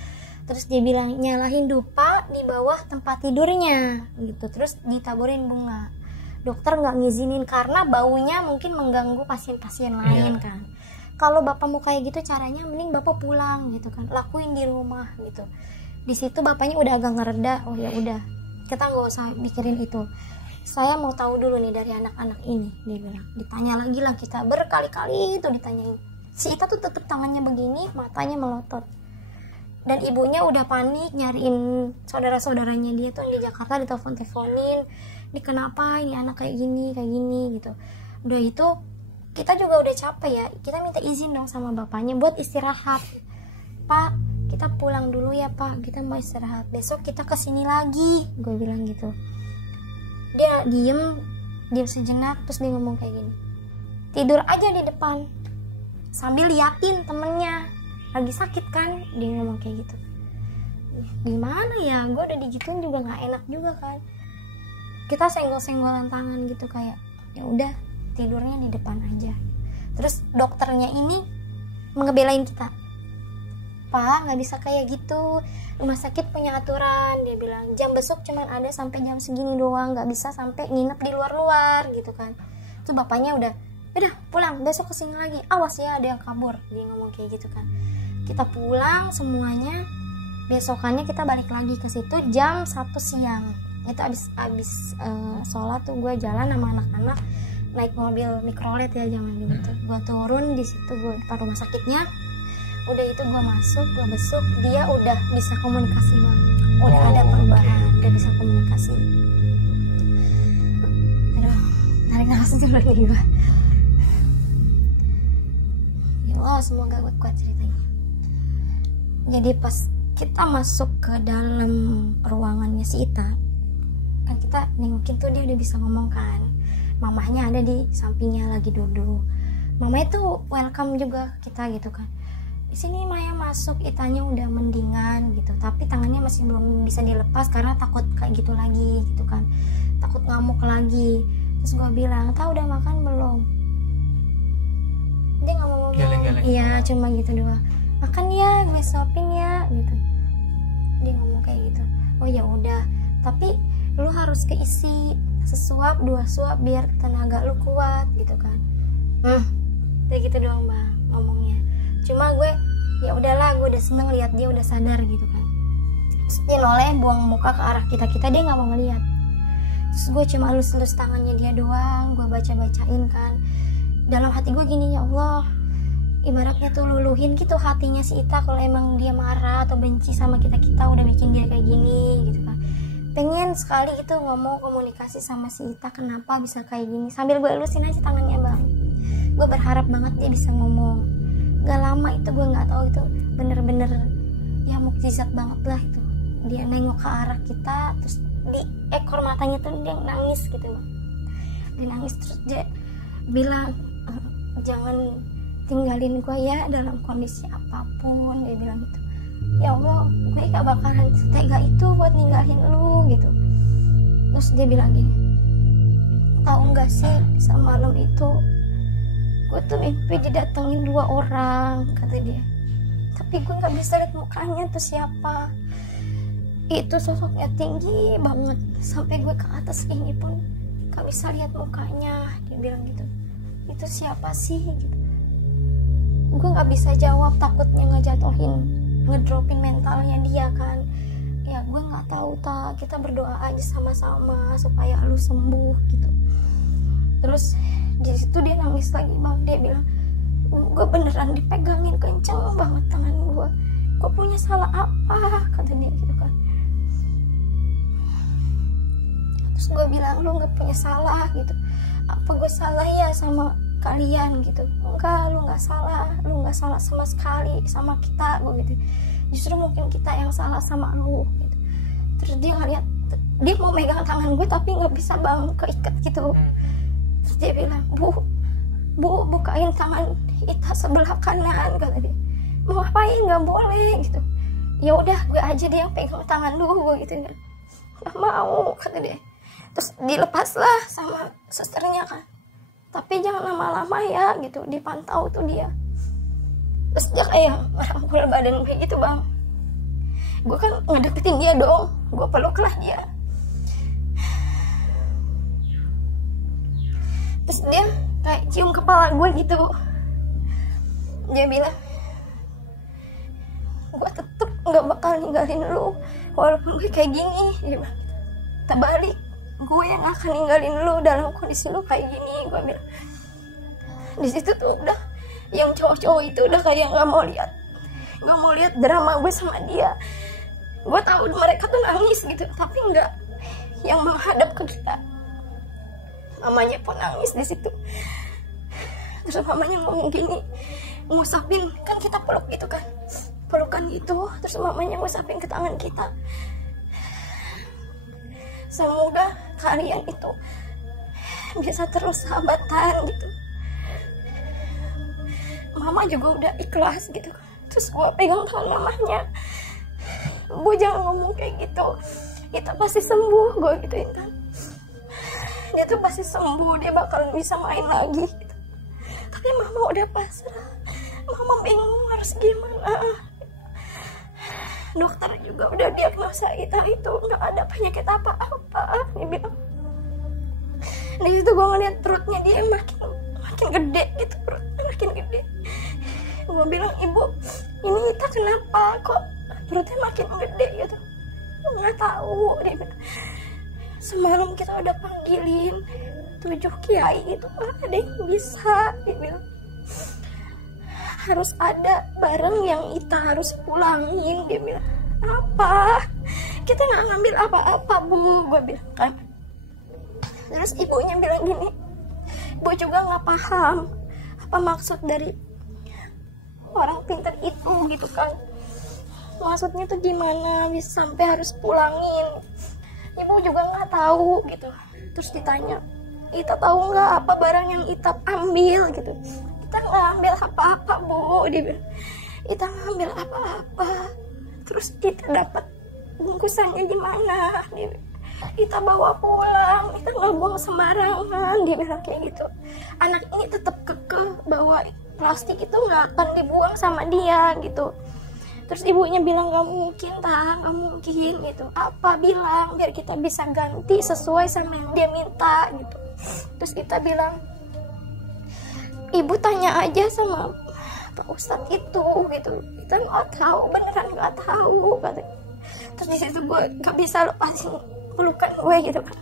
Terus dia bilang nyalahin dupa di bawah tempat tidurnya gitu, terus ditaburin bunga. Dokter nggak ngizinin karena baunya mungkin mengganggu pasien-pasien lain kan. Kalau bapak mau kayak gitu caranya, mending bapak pulang gitu kan, lakuin di rumah gitu. Di situ bapaknya udah agak ngereda, oh ya udah kita nggak usah mikirin itu. Saya mau tahu dulu nih dari anak-anak ini, dia bilang. Ditanya lagi lah, kita berkali-kali itu ditanyain. Si Ita tuh tetep tangannya begini, matanya melotot. Dan ibunya udah panik nyariin saudara-saudaranya dia tuh yang di Jakarta, ditelepon-teleponin, ini kenapa ini anak kayak gini gitu. Udah itu kita juga udah capek ya, kita minta izin dong sama bapaknya buat istirahat. Pak, kita pulang dulu ya pak, kita mau istirahat, besok kita kesini lagi, gue bilang gitu. Dia diem sejenak, terus dia ngomong kayak gini, tidur aja di depan sambil liatin temennya lagi sakit kan, dia ngomong kayak gitu. Gimana ya, gue udah digituin juga nggak enak juga kan. Kita senggol-senggolan tangan gitu, kayak ya udah tidurnya di depan aja. Terus dokternya ini ngebelain kita, pak nggak bisa kayak gitu, rumah sakit punya aturan, dia bilang jam besok cuman ada sampai jam segini doang, nggak bisa sampai nginep di luar gitu kan. Terus bapaknya udah pulang, besok kesini lagi, awas ya ada yang kabur, dia ngomong kayak gitu kan. Kita pulang semuanya, besokannya kita balik lagi ke situ jam 1 siang. Itu abis sholat tuh gue jalan sama anak-anak naik mobil mikrolet ya zaman dulu tuh. Gue turun di situ, gue depan rumah sakitnya. Udah itu gue masuk, gue besuk, dia udah bisa komunikasi bang, udah ada perubahan, udah bisa komunikasi. Aduh, narik nafas dulu lagi gue. Ya Allah, semoga gue kuat ceritanya. Jadi pas kita masuk ke dalam ruangannya si Ita, kan kita nengokin tuh dia udah bisa ngomong kan. Mamahnya ada di sampingnya lagi duduk. Mamanya tuh welcome juga kita gitu kan. Di sini Maya masuk, Itanya udah mendingan gitu, tapi tangannya masih belum bisa dilepas karena takut kayak gitu lagi gitu kan, takut ngamuk lagi. Terus gue bilang, tahu udah makan belum? Dia nggak mau ngomong. Iya, cuma gitu doang. Makan ya, gue suapin ya gitu. Dia ngomong kayak gitu. Oh ya udah, tapi lu harus keisi sesuap 2 suap biar tenaga lu kuat gitu kan. Kayak gitu doang bang ngomongnya. Cuma gue ya udahlah, gue udah seneng lihat dia udah sadar gitu kan. Terus dia noleh buang muka ke arah kita dia nggak mau ngeliat. Terus gue cuma elus tangannya dia doang, gue bacain kan. Dalam hati gue gini, ya Allah, ibaratnya tuh luluhin gitu hatinya si Ita kalau emang dia marah atau benci sama kita udah bikin dia kayak gini gitu kan. Pengen sekali gitu ngomong komunikasi sama si Ita kenapa bisa kayak gini, sambil gue elusin aja tangannya bang. Gue berharap banget dia bisa ngomong. Gak lama itu gue nggak tahu itu bener-bener ya mukjizat banget lah itu. Dia nengok ke arah kita, terus di ekor matanya tuh dia nangis gitu bang. Dia nangis terus dia bilang jangan tinggalin gue ya dalam kondisi apapun, dia bilang gitu. Ya Allah, gue gak bakalan setega itu buat ninggalin lu gitu. Terus dia bilang gini, tahu nggak sih semalam itu gue tuh mimpi didatengin 2 orang, kata dia. Tapi gue nggak bisa lihat mukanya tuh siapa. Itu sosoknya tinggi banget, sampai gue ke atas ini pun gak bisa lihat mukanya, dia bilang gitu. Itu siapa sih gitu. Gue nggak bisa jawab, takutnya ngedropin mentalnya dia kan. Ya gue nggak tahu tak, kita berdoa aja sama-sama supaya lu sembuh gitu. Terus di situ dia nangis lagi bang. Dia bilang gue beneran dipegangin kenceng banget tangan gue punya salah apa, kata dia gitu kan. Terus gue bilang lu nggak punya salah gitu. Apa gue salah ya sama kalian gitu? Enggak, lu nggak salah sama sekali sama kita, gue gitu. Justru mungkin kita yang salah sama lu gitu. Terus dia ngeliat, dia mau megang tangan gue tapi nggak bisa bang, keikat gitu. Terus dia bilang bu bukain tangan Ita sebelah kanan, kata dia. Mau ngapain? Nggak boleh gitu. Ya udah gue aja dia yang pegang tangan lu, gue gitu kan. Nggak mau, kata dia. Terus dilepaslah sama susternya kan. Tapi jangan lama-lama ya gitu, dipantau tuh dia. Terus dia kayak merangkul badan gue gitu bang. Gue kan ngedeketin dia dong, gue peluk lah dia. Terus dia kayak cium kepala gue gitu. Dia bilang, gue tetep gak bakal ninggalin lu walaupun gue kayak gini. Dia bilang, terbalik, gue yang akan ninggalin lu dalam kondisi lu kayak gini, gue bilang. Di situ tuh udah yang cowok-cowok itu udah kayak nggak mau lihat drama gue sama dia. Gue tahu mereka tuh nangis gitu, tapi nggak yang menghadap ke kita. Mamanya pun nangis di situ. Terus mamanya ngomong gini, ngusapin, kan kita peluk gitu kan, pelukan gitu. Terus mamanya ngusapin ke tangan kita. Semoga kalian itu bisa terus sahabatan gitu. Mama juga udah ikhlas gitu. Terus gue pegang tangan mamanya, bu jangan ngomong kayak gitu, kita pasti sembuh, gue gituin kan. Dia tuh pasti sembuh, dia bakal bisa main lagi gitu. Tapi mama udah pasrah, mama bingung harus gimana. Dokter juga udah diagnosa Ita itu nggak ada penyakit apa-apa, dia bilang. Di situ gue ngeliat perutnya dia makin gede gitu, perutnya makin gede. Gue bilang, ibu ini Ita kenapa kok perutnya makin gede gitu? Nggak tahu, dia bilang. Semalam kita udah panggilin 7 kiai itu, ada yang bisa, dia bilang. Harus ada barang yang Ita harus pulangin, dia bilang. Apa? Kita nggak ngambil apa-apa bu, gue bilang kan. Terus ibunya bilang gini, ibu juga nggak paham apa maksud dari orang pintar itu gitu kan. Maksudnya tuh gimana bisa sampai harus pulangin. Ibu juga nggak tahu gitu. Terus ditanya, Ita tahu nggak apa barang yang Ita ambil gitu? Kita nggak ambil apa-apa bu, dia bilang. Ita nggak ambil apa-apa. Terus kita dapat bungkusannya di mana? Kita bawa pulang, kita nggak buang sembarangan, dia bilang kayak gitu. Anak ini tetap kekeh bahwa plastik itu nggak akan dibuang sama dia gitu. Terus ibunya bilang nggak mungkin, nggak mungkin gitu. Apa bilang biar kita bisa ganti sesuai sama yang dia minta gitu. Terus kita bilang, ibu tanya aja sama Pak Ustadz itu gitu. Kita nggak tahu, beneran nggak tahu katanya. Terus di situ gue nggak bisa lepasin pelukan gue gitu kan.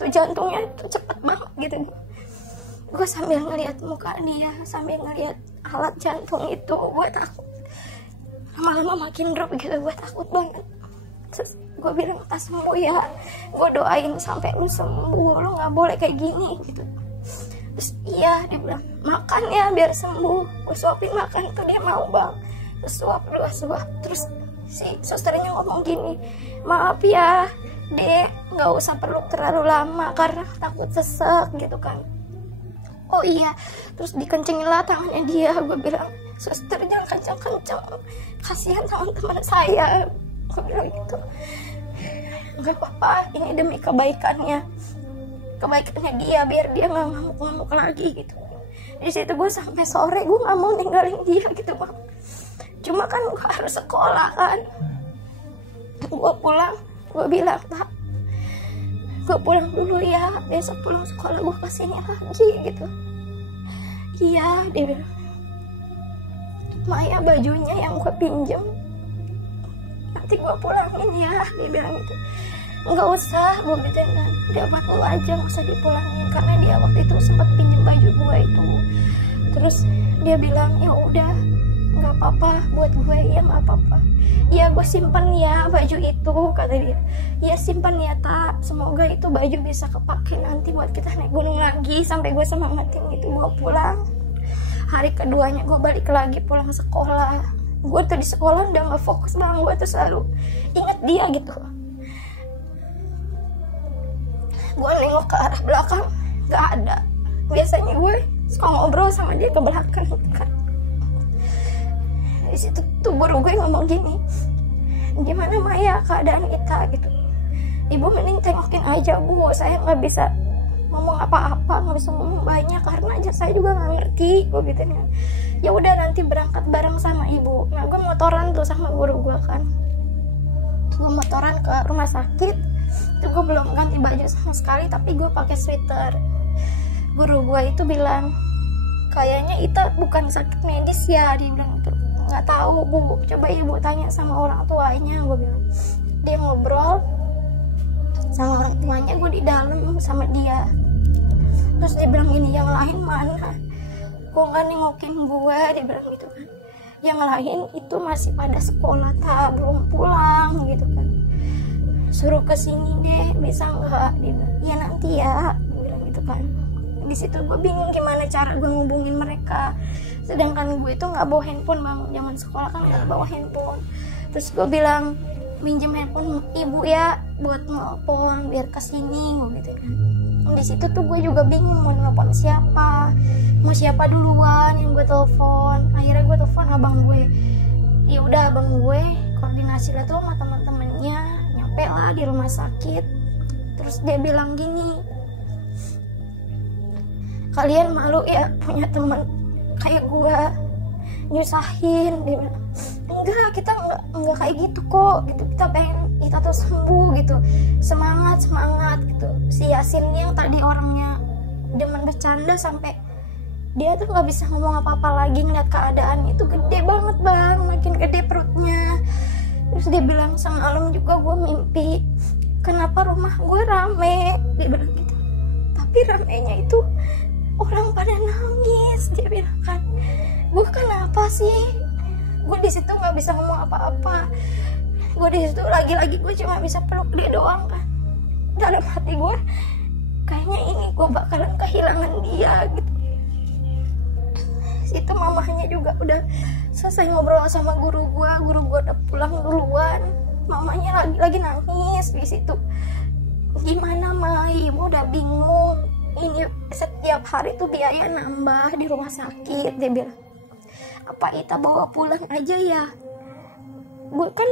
Tuh jantungnya tuh cepet banget gitu. Gue sambil ngeliat muka dia, sambil ngeliat alat jantung itu. Gue takut lama-lama makin drop gitu, gue takut banget. Terus gue bilang tak sembuh ya, gue doain sampai lu sembuh, lu nggak boleh kayak gini gitu. Terus iya, dia bilang makan ya biar sembuh. Gue suapin makan tuh, dia mau bang. Terus suap, terus si susternya ngomong gini, maaf ya dek, nggak usah perlu terlalu lama karena takut sesek gitu kan. Oh iya, terus dikencengin lah tangannya dia. Gue bilang, suster jangan kenceng-kenceng, kasihan teman-teman saya. Gue bilang gitu. Gak apa-apa, ini demi kebaikannya dia, biar dia nggak ngamuk-ngamuk lagi gitu. Di situ gue sampai sore gue nggak mau ninggalin dia gitu bang. Cuma kan gue harus sekolah kan. Gue pulang, gue bilang tak, gue pulang dulu ya, besok pulang sekolah gue kesini lagi gitu. Iya, dia bilang, Maya bajunya yang gue pinjem nanti gue pulangin ya, dia bilang gitu. Nggak usah, gue gituin kan, dia lu aja nggak usah dipulangin, karena dia waktu itu sempat pinjem baju gue itu. Terus dia bilang ya udah nggak apa-apa buat gue, ya nggak apa-apa ya, gue simpen ya baju itu, kata dia. Ya simpen ya tak, semoga itu baju bisa kepake nanti buat kita naik gunung lagi. Sampai gue semangatin gitu. Gue pulang, hari keduanya gue balik lagi pulang sekolah. Gue tuh di sekolah udah gak fokus banget, gue tuh selalu inget dia gitu. Gue nengok ke arah belakang gak ada. Biasanya gue suka ngobrol sama dia ke belakang gitu kan. Di situ tuh guru gue ngomong gini, gimana Maya keadaan kita gitu. Ibu mending tengokin aja bu, saya nggak bisa ngomong apa-apa, nggak bisa ngomong banyak karena aja saya juga nggak ngerti. Gue gitu kan. Ya udah nanti berangkat bareng sama ibu. Nah gue motoran tuh sama guru gue kan. Gue motoran ke rumah sakit. Itu gue belum ganti baju sama sekali, tapi gue pakai sweater. Guru gue itu bilang, kayaknya itu bukan sakit medis ya, dia bilang gitu. Nggak tahu bu, coba ibu tanya sama orang tuanya, gue bilang. Dia ngobrol sama orang tuanya, gue di dalam sama dia. Terus dia bilang gini, yang lain mana? Gue nggak nengokin gue, dia bilang gitu kan. Yang lain itu masih pada sekolah, tak belum pulang gitu kan. Suruh kesini deh, bisa nggak? Dia bilang, ya nanti ya, dia bilang gitu kan. Di situ gue bingung gimana cara gue ngubungin mereka, sedangkan gue itu nggak bawa handphone bang, zaman sekolah kan nggak bawa handphone. Terus gue bilang, minjem handphone ibu ya buat nelfon biar kesini, gue gitu kan. Di situ tuh gue juga bingung mau nelfon siapa, mau siapa duluan yang gue telepon. Akhirnya gue telepon abang gue. Ya udah abang gue koordinasi lah tuh sama teman-temannya, nyampe lah di rumah sakit. Terus dia bilang gini, kalian malu ya punya teman kayak gue nyusahin. Dia bilang, enggak, kita enggak kayak gitu kok gitu, kita pengen kita tuh sembuh gitu, semangat gitu. Si Yasin yang tadi orangnya demen bercanda sampai dia tuh nggak bisa ngomong apa-apa lagi ngeliat keadaan itu gede banget bang, makin gede perutnya. Terus dia bilang, semalam juga gue mimpi kenapa rumah gue rame, dia bilang gitu, tapi ramenya itu orang pada nangis. Dia bilang kan, gue kenapa sih? Gue di situ nggak bisa ngomong apa-apa. Gue di situ lagi-lagi gue cuma bisa peluk dia doang kan. Dalam hati gue, kayaknya ini gue bakalan kehilangan dia gitu. Situ mamahnya juga udah selesai ngobrol sama guru gue udah pulang duluan. Mamanya lagi nangis di situ. Gimana Mai? Ibu udah bingung. Ini setiap hari tuh biaya nambah di rumah sakit. Dia bilang, apa kita bawa pulang aja ya? Gue kan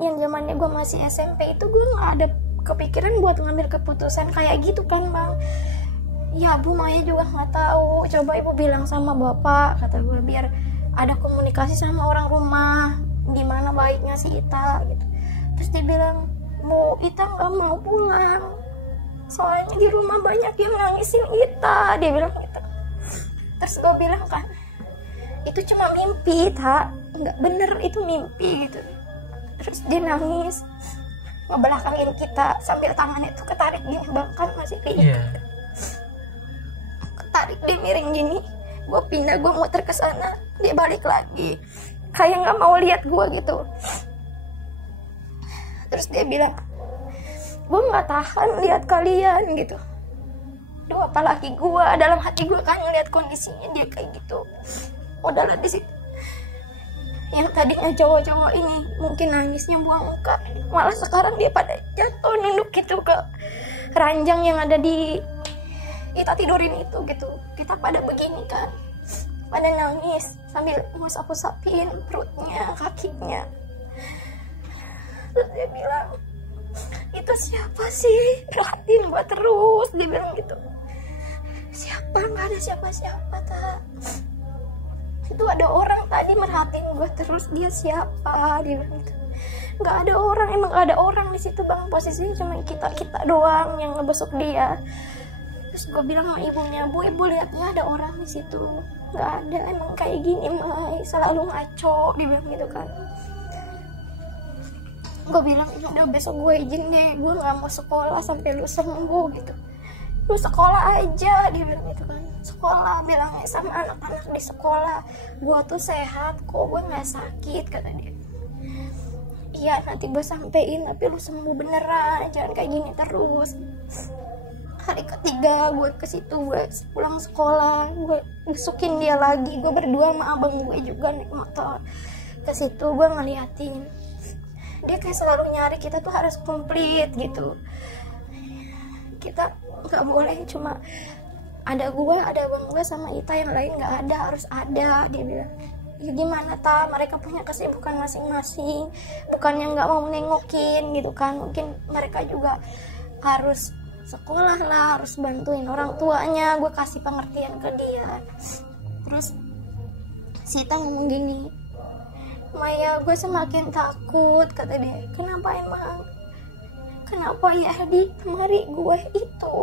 yang zamannya gue masih SMP itu gue nggak ada kepikiran buat ngambil keputusan kayak gitu kan bang. Ya Bu Maya juga nggak tahu, coba ibu bilang sama bapak, kata gue, biar ada komunikasi sama orang rumah gimana baiknya si Ita gitu. Terus dia bilang, Bu Ita nggak mau pulang soalnya di rumah banyak yang nangisin Ita, dia bilang gitu. Terus gue bilang kan, itu cuma mimpi tak, nggak bener itu mimpi gitu. Terus dia nangis ngebelakangin kita sambil tangannya tuh ketarik gini bang, kan masih keinget. Ketarik dia miring gini, Gue pindah, gue muter ke sana, dia balik lagi kayak nggak mau lihat gue gitu. Terus dia bilang, gue nggak tahan lihat kalian gitu. Duh, apalagi gue, dalam hati gue kan ngeliat kondisinya dia kayak gitu. Udahlah di situ. Yang tadinya cowok-cowok ini mungkin nangisnya buang muka, malah sekarang dia pada jatuh nunduk gitu ke ranjang yang ada di kita tidurin itu gitu. Kita pada begini kan, pada nangis sambil ngusap-ngusapin perutnya, kakinya. Terus dia bilang, itu siapa sih perhatiin gue terus, dia bilang gitu. Siapa? Nggak ada siapa-siapa tak. Itu ada orang tadi merhatiin gue terus, dia siapa, dia bilang gitu. Nggak ada orang, emang nggak ada orang di situ bang, posisinya cuma kita doang yang ngebesuk dia. Terus gue bilang sama ibunya, bu, ibu lihat nggak ada orang di situ? Nggak ada, emang kayak gini Mai, selalu ngaco, dia bilang gitu kan. Gue bilang, udah besok gue izin deh, gue nggak mau sekolah sampai lu sembuh gitu. Lu sekolah aja, dia bilang gitu kan. Sekolah, bilangnya sama anak-anak di sekolah, gue tuh sehat kok, gue nggak sakit, kata dia. Iya nanti gue sampein, tapi lu sembuh beneran, jangan kayak gini terus. Hari ketiga gue ke situ, gue pulang sekolah, gue besukin dia lagi. Gue berdua sama abang gue juga naik motor ke situ, gue ngeliatin dia kayak selalu nyari kita tuh harus komplit gitu. Kita nggak boleh cuma ada gue, ada abang gue sama Ita, yang lain nggak ada, harus ada, dia bilang. Ya gimana ta, mereka punya kesibukan masing-masing, bukannya nggak mau nengokin gitu kan. Mungkin mereka juga harus sekolah lah, harus bantuin orang tuanya. Gue kasih pengertian ke dia. Terus Sita ngomong gini, Maya, gue semakin takut, kata dia. Kenapa emang? Kenapa ya di lemari gue itu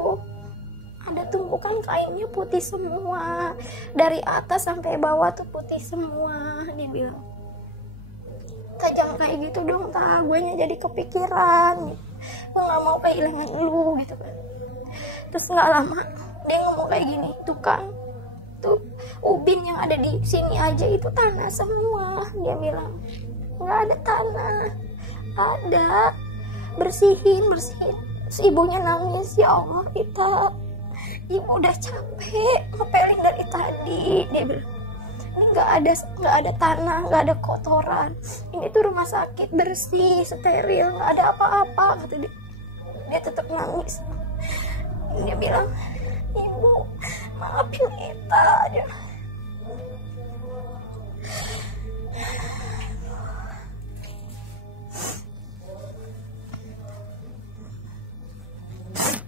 ada tumpukan kainnya putih semua, dari atas sampai bawah tuh putih semua, dia bilang. Jangan kayak gitu dong ta, gue jadi kepikiran, gue nggak mau kehilangan lu gitu kan. Terus nggak lama dia ngomong kayak gini, tuh kan, tuh ubin yang ada di sini aja itu tanah semua, dia bilang. Nggak ada tanah, ada, bersihin. Terus ibunya nangis, ya Allah kita, ibu udah capek ngepelin dari tadi, dia bilang. Ini nggak ada tanah, nggak ada kotoran, ini tuh rumah sakit, bersih, steril, nggak ada apa-apa, kata dia. Dia tetap nangis. Dia bilang, ibu maafin kita, dia.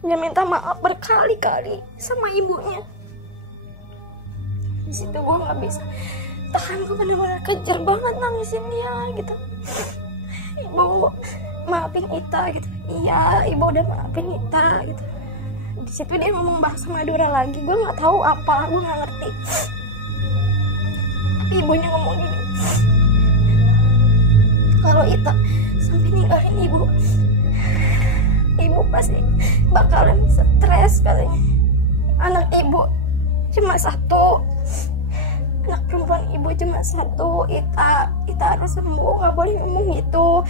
Dia minta maaf berkali-kali sama ibunya. Di situ gue nggak bisa tahan, gue benar-benar kejar banget nangisin dia gitu. Ibu maafin Ita gitu. Iya, ibu udah maafin Ita gitu. Di situ dia ngomong bahasa Madura lagi, gue nggak tahu apa, gue nggak ngerti. Tapi ibunya ngomong gini, kalau Ita sampai ninggalin ibu pasti bakalan stres katanya. Anak ibu cuma satu, anak perempuan ibu cuma satu, Ita harus sembuh, nggak boleh ngomong gitu.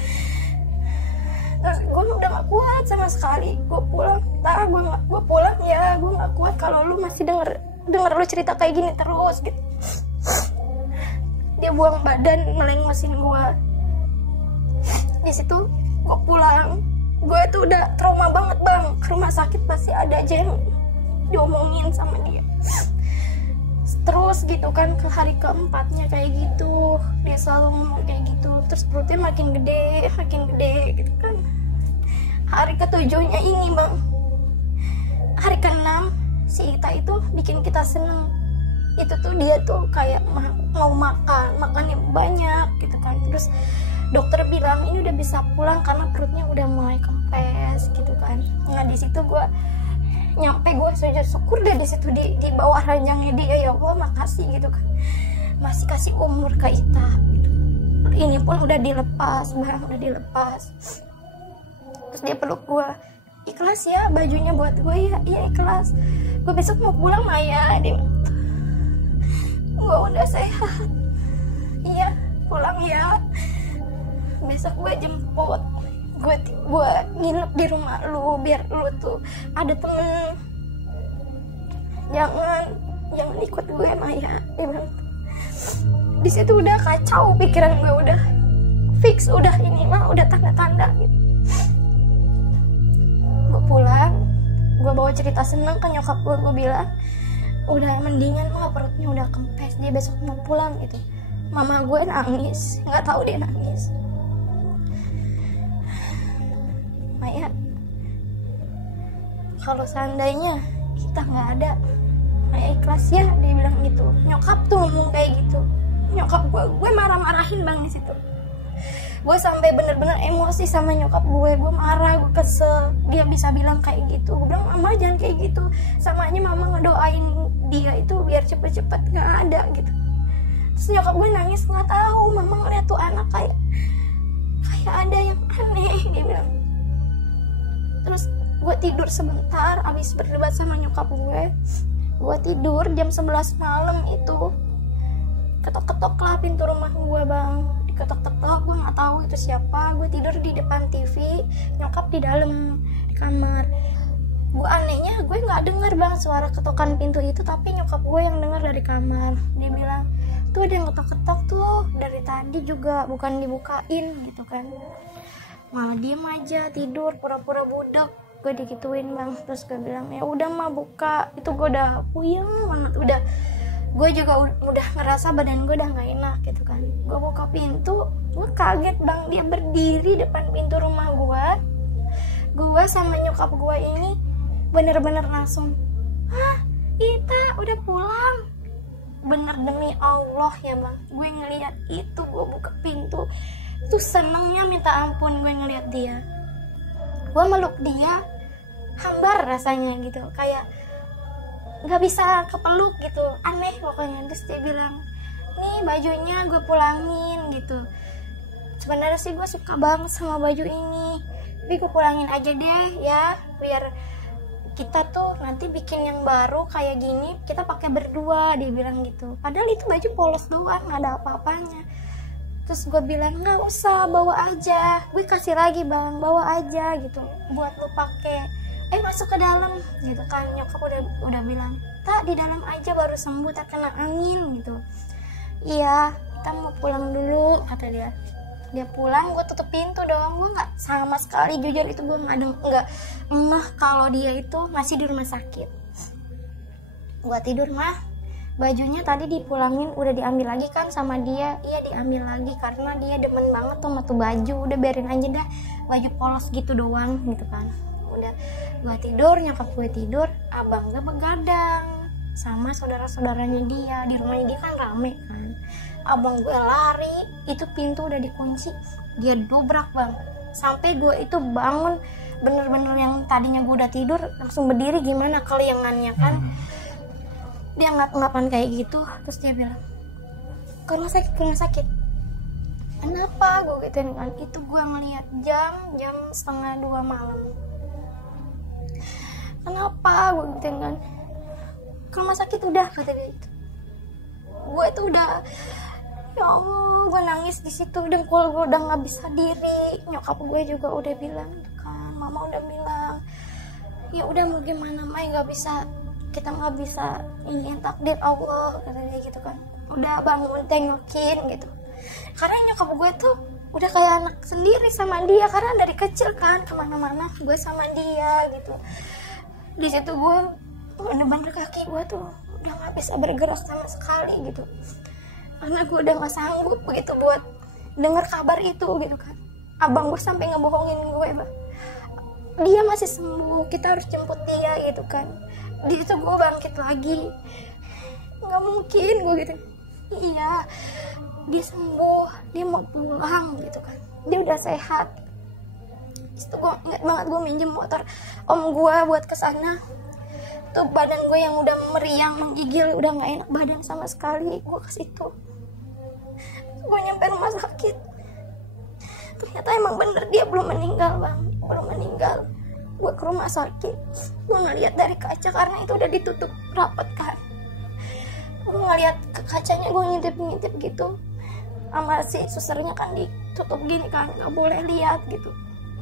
Terus gue udah gak kuat sama sekali, gue pulang, gue pulang ya, gue gak kuat kalau lu masih denger lu cerita kayak gini terus gitu. Dia buang badan, melengosin gue. Di situ gue pulang, gue tuh udah trauma banget bang, ke rumah sakit pasti ada aja yang diomongin sama dia. Terus gitu kan, ke hari keempatnya kayak gitu, dia selalu ngomong kayak gitu. Terus perutnya makin gede gitu kan. Hari ketujuhnya ini bang, hari ke-6 si Ita itu bikin kita seneng. Itu tuh dia tuh kayak mau makannya banyak gitu kan. Terus dokter bilang ini udah bisa pulang karena perutnya udah mulai kempes gitu kan. Nah di situ gue nyampe, gue sujud syukur deh di situ, di bawah ranjangnya dia, ya Allah makasih gitu kan, masih kasih umur ke Ita gitu. Ini pun udah dilepas, barang udah dilepas. Terus dia peluk gue, ikhlas ya bajunya buat gue ya? Iya ikhlas, gue besok mau pulang Maya, dia. gue udah sehat, iya pulang ya, besok gue jemput, gue nginep di rumah lu biar lu tuh ada temen, jangan ikut gue Maya. Dia bilang di situ udah kacau pikiran gue, udah fix, udah ini mah udah tanda-tanda gitu. Gue pulang, gue bawa cerita seneng ke nyokap gue bilang udah mendingan mah, perutnya udah kempes, dia besok mau pulang gitu. Mama gue nangis, nggak tahu dia nangis. Maya, kalau seandainya kita nggak ada, Maya ikhlas ya, dia bilang gitu. Nyokap tuh ngomong kayak gitu. Nyokap gue marah-marahin bang di situ. Gue sampai bener-bener emosi sama nyokap gue marah, gue kesel. Dia bisa bilang kayak gitu. Gue bilang mama jangan kayak gitu. Sama aja mama ngedoain dia itu biar cepet-cepet nggak ada gitu. Terus nyokap gue nangis, nggak tahu mama ngeliat tuh anak kayak ada yang aneh, dia bilang. Terus gue tidur sebentar, abis berdebat sama nyokap gue tidur jam 11 malam itu. Ketok-ketok lah pintu rumah gue bang, diketok-ketok, gue nggak tahu itu siapa. Gue tidur di depan TV, nyokap di dalam di kamar. Gue anehnya gue nggak dengar bang suara ketokan pintu itu, tapi nyokap gue yang dengar dari kamar. Dia bilang tuh ada yang ketok-ketok tuh dari tadi juga, bukan dibukain gitu kan. Malah diem aja tidur pura-pura budak. Gue digituin bang, terus gue bilang ya udah mah buka. Itu gue udah puyeng banget, udah gue juga udah ngerasa badan gue udah nggak enak gitu kan. Gue buka pintu, gue kaget bang, dia berdiri depan pintu rumah gue sama nyokap gue ini bener-bener langsung, hah Ita udah pulang. Bener demi Allah ya bang, gue ngeliat itu, gue buka pintu tuh senengnya minta ampun. Gue ngeliat dia, gue meluk dia, hambar rasanya gitu, kayak nggak bisa kepeluk gitu, aneh pokoknya. Terus dia bilang nih bajunya gue pulangin gitu. Sebenarnya sih gue suka banget sama baju ini, tapi gue pulangin aja deh ya, biar kita tuh nanti bikin yang baru kayak gini kita pakai berdua, dia bilang gitu. Padahal itu baju polos doang, nggak ada apa-apanya. Terus gue bilang nggak usah, bawa aja, gue kasih lagi bang, bawa aja gitu buat lu pakai. Masuk ke dalam gitu kan. Nyokap udah bilang tak di dalam aja, baru sembuh tak kena angin gitu. Iya kita mau pulang dulu kata dia. Dia pulang, gue tutup pintu dong. Gue nggak sama sekali, jujur itu gue nggak kalau dia itu masih di rumah sakit. Gue tidur mah, bajunya tadi dipulangin, udah diambil lagi kan sama dia. Iya diambil lagi karena dia demen banget tuh sama tuh baju. Udah biarin aja dah, baju polos gitu doang gitu kan. Udah gue tidur, nyokap gue tidur, abang gue begadang sama saudara-saudaranya dia. Di rumahnya dia kan rame kan. Abang gue lari, itu pintu udah dikunci, dia dobrak bang, sampai gue itu bangun bener-bener yang tadinya gue udah tidur langsung berdiri, gimana keliangannya kan. Dia ngap-ngapan kayak gitu. Terus dia bilang ke rumah sakit. Kenapa? Gue gituin kan. Itu gue ngeliat jam 1:30 malam. Kenapa? Gue gituin kan. Ke rumah sakit udah kata dia itu. Gue tuh udah, ya Allah, gue nangis di situ, dengkul gue udah nggak bisa diri. Nyokap gue juga udah bilang kan, mama udah bilang ya udah mau gimana Mai, nggak bisa, kita nggak bisa, ini takdir Allah katanya gitu kan. Udah bangun tengokin gitu, karena nyokap gue tuh udah kayak anak sendiri sama dia, karena dari kecil kan kemana-mana gue sama dia gitu. Di situ gue bener-bener kaki gue tuh udah nggak bisa bergerak sama sekali gitu, karena gue udah nggak sanggup begitu buat dengar kabar itu gitu kan. Abang gue sampai ngebohongin gue bang, dia masih sembuh, kita harus jemput dia gitu kan. Di situ gue bangkit lagi, nggak mungkin gue gitu. Iya dia sembuh, dia mau pulang gitu kan, dia udah sehat. Itu gue ingat banget, gue minjem motor om gue buat kesana. Tuh badan gue yang udah meriang, menggigil, udah nggak enak badan sama sekali, gue ke situ. Gue nyampe rumah sakit, ternyata emang bener dia belum meninggal bang, belum meninggal. Gue ke rumah sakit, gue ngeliat dari kaca karena itu udah ditutup rapat kan. Gue ngeliat ke kacanya, gue ngintip gitu sama si susternya kan ditutup gini kan, nggak boleh lihat gitu.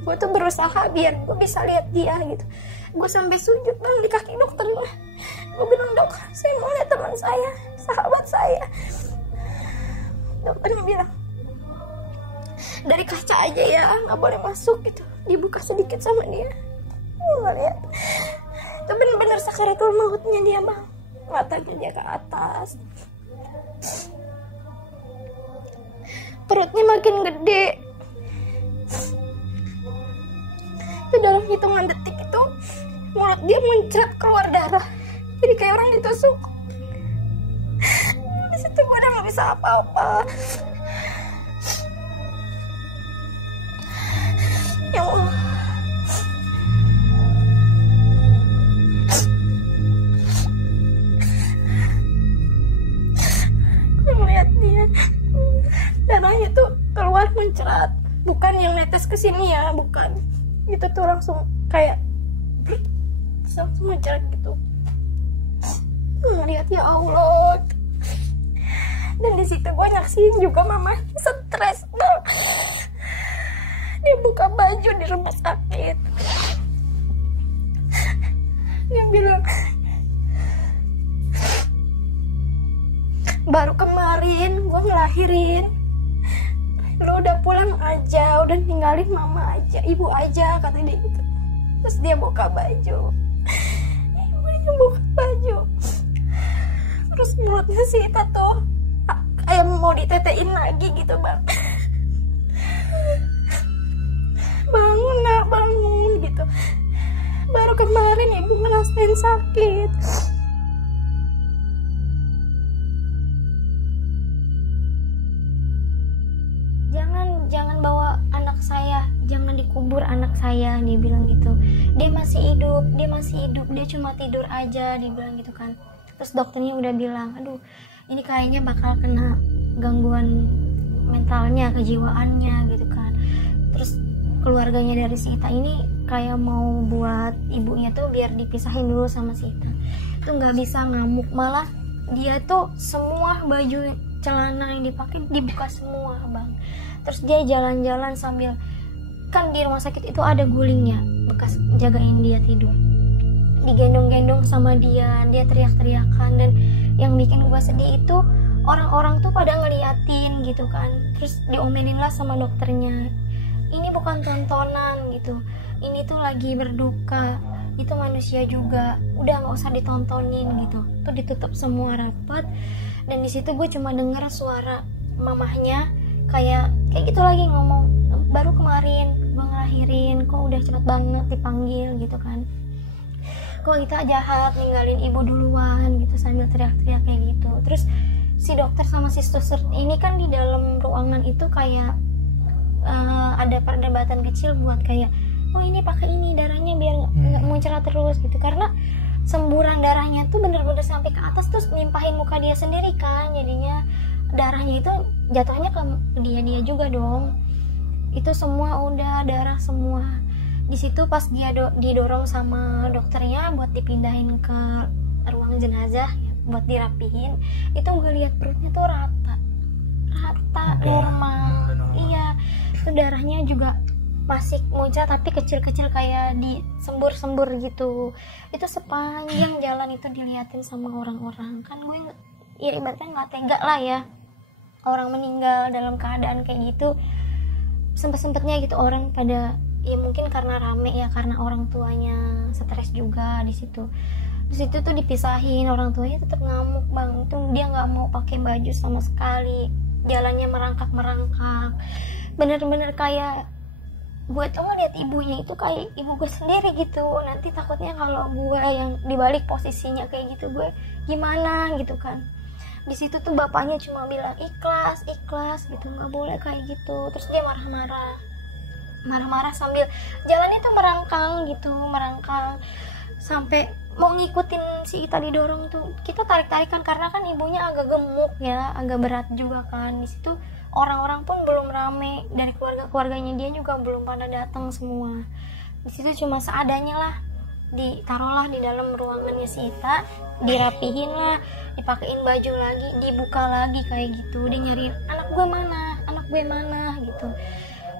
Gue tuh berusaha biar gue bisa lihat dia gitu. Gue sampai sujud bang di kaki dokternya. Gue bilang, dok, saya mau lihat teman saya, sahabat saya. Dokternya bilang, dari kaca aja ya, nggak boleh masuk gitu. Dibuka sedikit sama dia. Gue lihat, itu bener-bener sakaratul mautnya dia bang. Matanya dia ke atas, perutnya makin gede. Itu dalam hitungan detik itu mulut dia muncrat keluar darah, jadi kayak orang ditusuk. Di situ gue udah nggak bisa apa-apa. Ya Allah, gue ngeliat dia darahnya tuh keluar muncrat, bukan yang netes ke sini ya, bukan. Itu tuh langsung kayak langsung muncrat gitu. Ngeliat, ya Allah. Dan di situ gue nyaksiin juga mama stres bang. Dia buka baju di rumah sakit. Dia bilang, baru kemarin gue ngelahirin, lu udah pulang aja, udah ninggalin mama aja, ibu aja, kata dia gitu. Terus dia buka baju, ibunya buka baju, terus mulutnya si Ita tuh kayak mau ditetein lagi gitu bang. Bangun nak, bangun gitu. Baru kemarin ibu ngerasain sakit. Jangan bawa anak saya, jangan dikubur anak saya, dia bilang gitu. Dia masih hidup, dia cuma tidur aja, dia bilang gitu kan. Terus dokternya udah bilang, aduh ini kayaknya bakal kena gangguan mentalnya, kejiwaannya gitu kan. Terus keluarganya dari si Ita ini kayak mau buat ibunya tuh biar dipisahin dulu sama si Ita. Itu nggak bisa, ngamuk, malah dia tuh semua baju celana yang dipakai dibuka semua bang. Terus dia jalan-jalan sambil, kan di rumah sakit itu ada gulingnya bekas jagain dia tidur, digendong-gendong sama dia teriak-teriakan. Dan yang bikin gue sedih itu orang-orang tuh pada ngeliatin gitu kan. Terus diomelin lah sama dokternya, ini bukan tontonan gitu, ini tuh lagi berduka, itu manusia juga, udah nggak usah ditontonin gitu. Tuh ditutup semua rapat. Dan di situ gue cuma denger suara mamahnya kayak gitu lagi ngomong, baru kemarin gue ngelahirin, kok udah cepet banget dipanggil gitu kan, kok kita jahat ninggalin ibu duluan gitu, sambil teriak-teriak kayak gitu. Terus si dokter sama si suster ini kan di dalam ruangan itu kayak ada perdebatan kecil buat kayak, oh ini pakai ini darahnya biar nggak muncrat terus gitu, karena semburan darahnya tuh bener-bener sampai ke atas terus nimpahin muka dia sendiri kan, jadinya darahnya itu jatuhnya ke dia juga dong. Itu semua udah darah semua. Di situ pas dia didorong sama dokternya buat dipindahin ke ruang jenazah buat dirapihin, itu gue lihat perutnya tuh rata normal. Iya, itu darahnya juga masih muncrat tapi kecil-kecil kayak di sembur-sembur gitu. Itu sepanjang jalan itu diliatin sama orang-orang. Kan gue ya ibaratnya nggak tega lah ya, orang meninggal dalam keadaan kayak gitu. Sempet-sempetnya gitu orang pada, ya mungkin karena rame ya, karena orang tuanya stres juga di situ. Di situ tuh dipisahin, orang tuanya tetap ngamuk bang. Itu dia nggak mau pakai baju sama sekali, jalannya merangkak, bener-bener kayak gue tuh ngeliat ibunya itu kayak ibu gue sendiri gitu. Nanti takutnya kalau gue yang dibalik posisinya kayak gitu, gue gimana gitu kan. Di situ tuh bapaknya cuma bilang ikhlas gitu, nggak boleh kayak gitu. Terus dia marah-marah sambil jalan itu merangkang sampai mau ngikutin si Ita didorong tuh. Kita tarik-tarikan karena kan ibunya agak gemuk ya, agak berat juga kan. Di situ orang-orang pun belum rame, dari keluarganya dia juga belum pada datang semua. Di situ cuma seadanya lah ditaruhlah di dalam ruangannya si Ita, dirapihin lah, dipakein baju lagi, dibuka lagi kayak gitu. Dia nyariin anak gue mana gitu.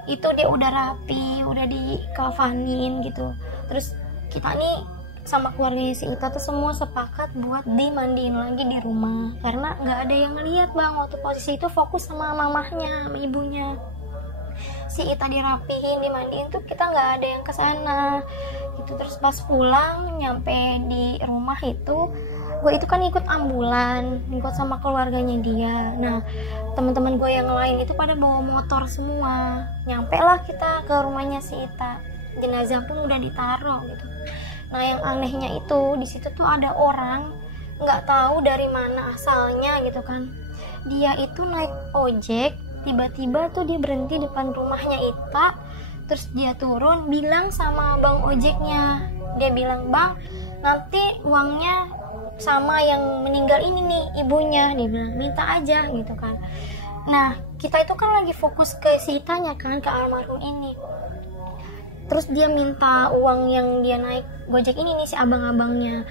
Itu dia udah rapi, udah dikafanin gitu. Terus kita nih sama keluarganya si Ita tuh semua sepakat buat dimandiin lagi di rumah, karena nggak ada yang ngeliat bang. Waktu posisi itu fokus sama mamahnya, sama ibunya. Si Ita dirapihin, dimandiin tuh kita nggak ada yang kesana gitu. Terus pas pulang nyampe di rumah itu, gue itu kan ikut ambulan, ikut sama keluarganya dia. Nah teman-teman gue yang lain itu pada bawa motor semua. Nyampe lah kita ke rumahnya si Ita, jenazah pun udah ditaruh gitu. Nah yang anehnya itu di situ tuh ada orang nggak tahu dari mana asalnya gitu kan. Dia itu naik ojek, tiba-tiba tuh dia berhenti depan rumahnya Ita. Terus dia turun bilang sama bang ojeknya, dia bilang, bang nanti uangnya sama yang meninggal ini nih ibunya. Dia bilang minta aja gitu kan. Nah kita itu kan lagi fokus ke si Itanya kan, ke almarhum ini. Terus dia minta uang yang dia naik gojek ini nih, si abang-abangnya.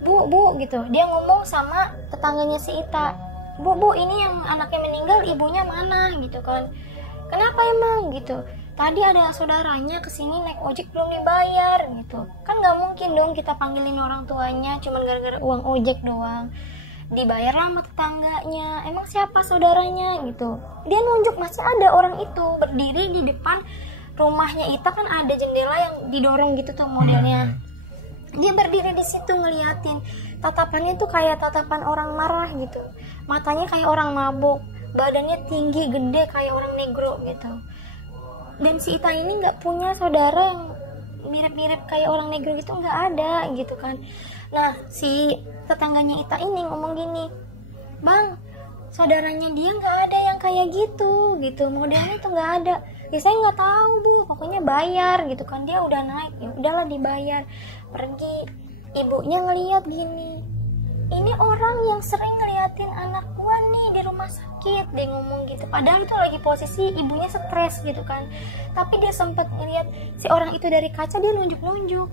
Bu gitu, dia ngomong sama tetangganya si Ita, bu ini yang anaknya meninggal ibunya mana gitu kan. Kenapa emang gitu, tadi ada saudaranya kesini naik ojek belum dibayar gitu kan. Nggak mungkin dong kita panggilin orang tuanya cuman gara-gara uang ojek doang. Dibayar lah sama tetangganya, emang siapa saudaranya gitu. Dia nunjuk, masih ada orang itu berdiri di depan rumahnya Ita kan, ada jendela yang didorong gitu tuh modelnya. Dia berdiri di situ ngeliatin, tatapannya tuh kayak tatapan orang marah gitu, matanya kayak orang mabuk, badannya tinggi gede kayak orang negro gitu. Dan si Ita ini nggak punya saudara yang mirip-mirip kayak orang negro gitu, nggak ada gitu kan. Nah si tetangganya Ita ini ngomong gini, bang saudaranya dia nggak ada yang kayak gitu modelnya tuh nggak ada. Ya saya nggak tahu bu, pokoknya bayar gitu kan. Dia udah naik, ya udahlah dibayar, pergi. Ibunya ngeliat gini, ini orang yang sering ngeliatin anak gua nih di rumah sakit, dia ngomong gitu. Padahal itu lagi posisi ibunya stres gitu kan, tapi dia sempat ngeliat si orang itu dari kaca. Dia nunjuk-nunjuk,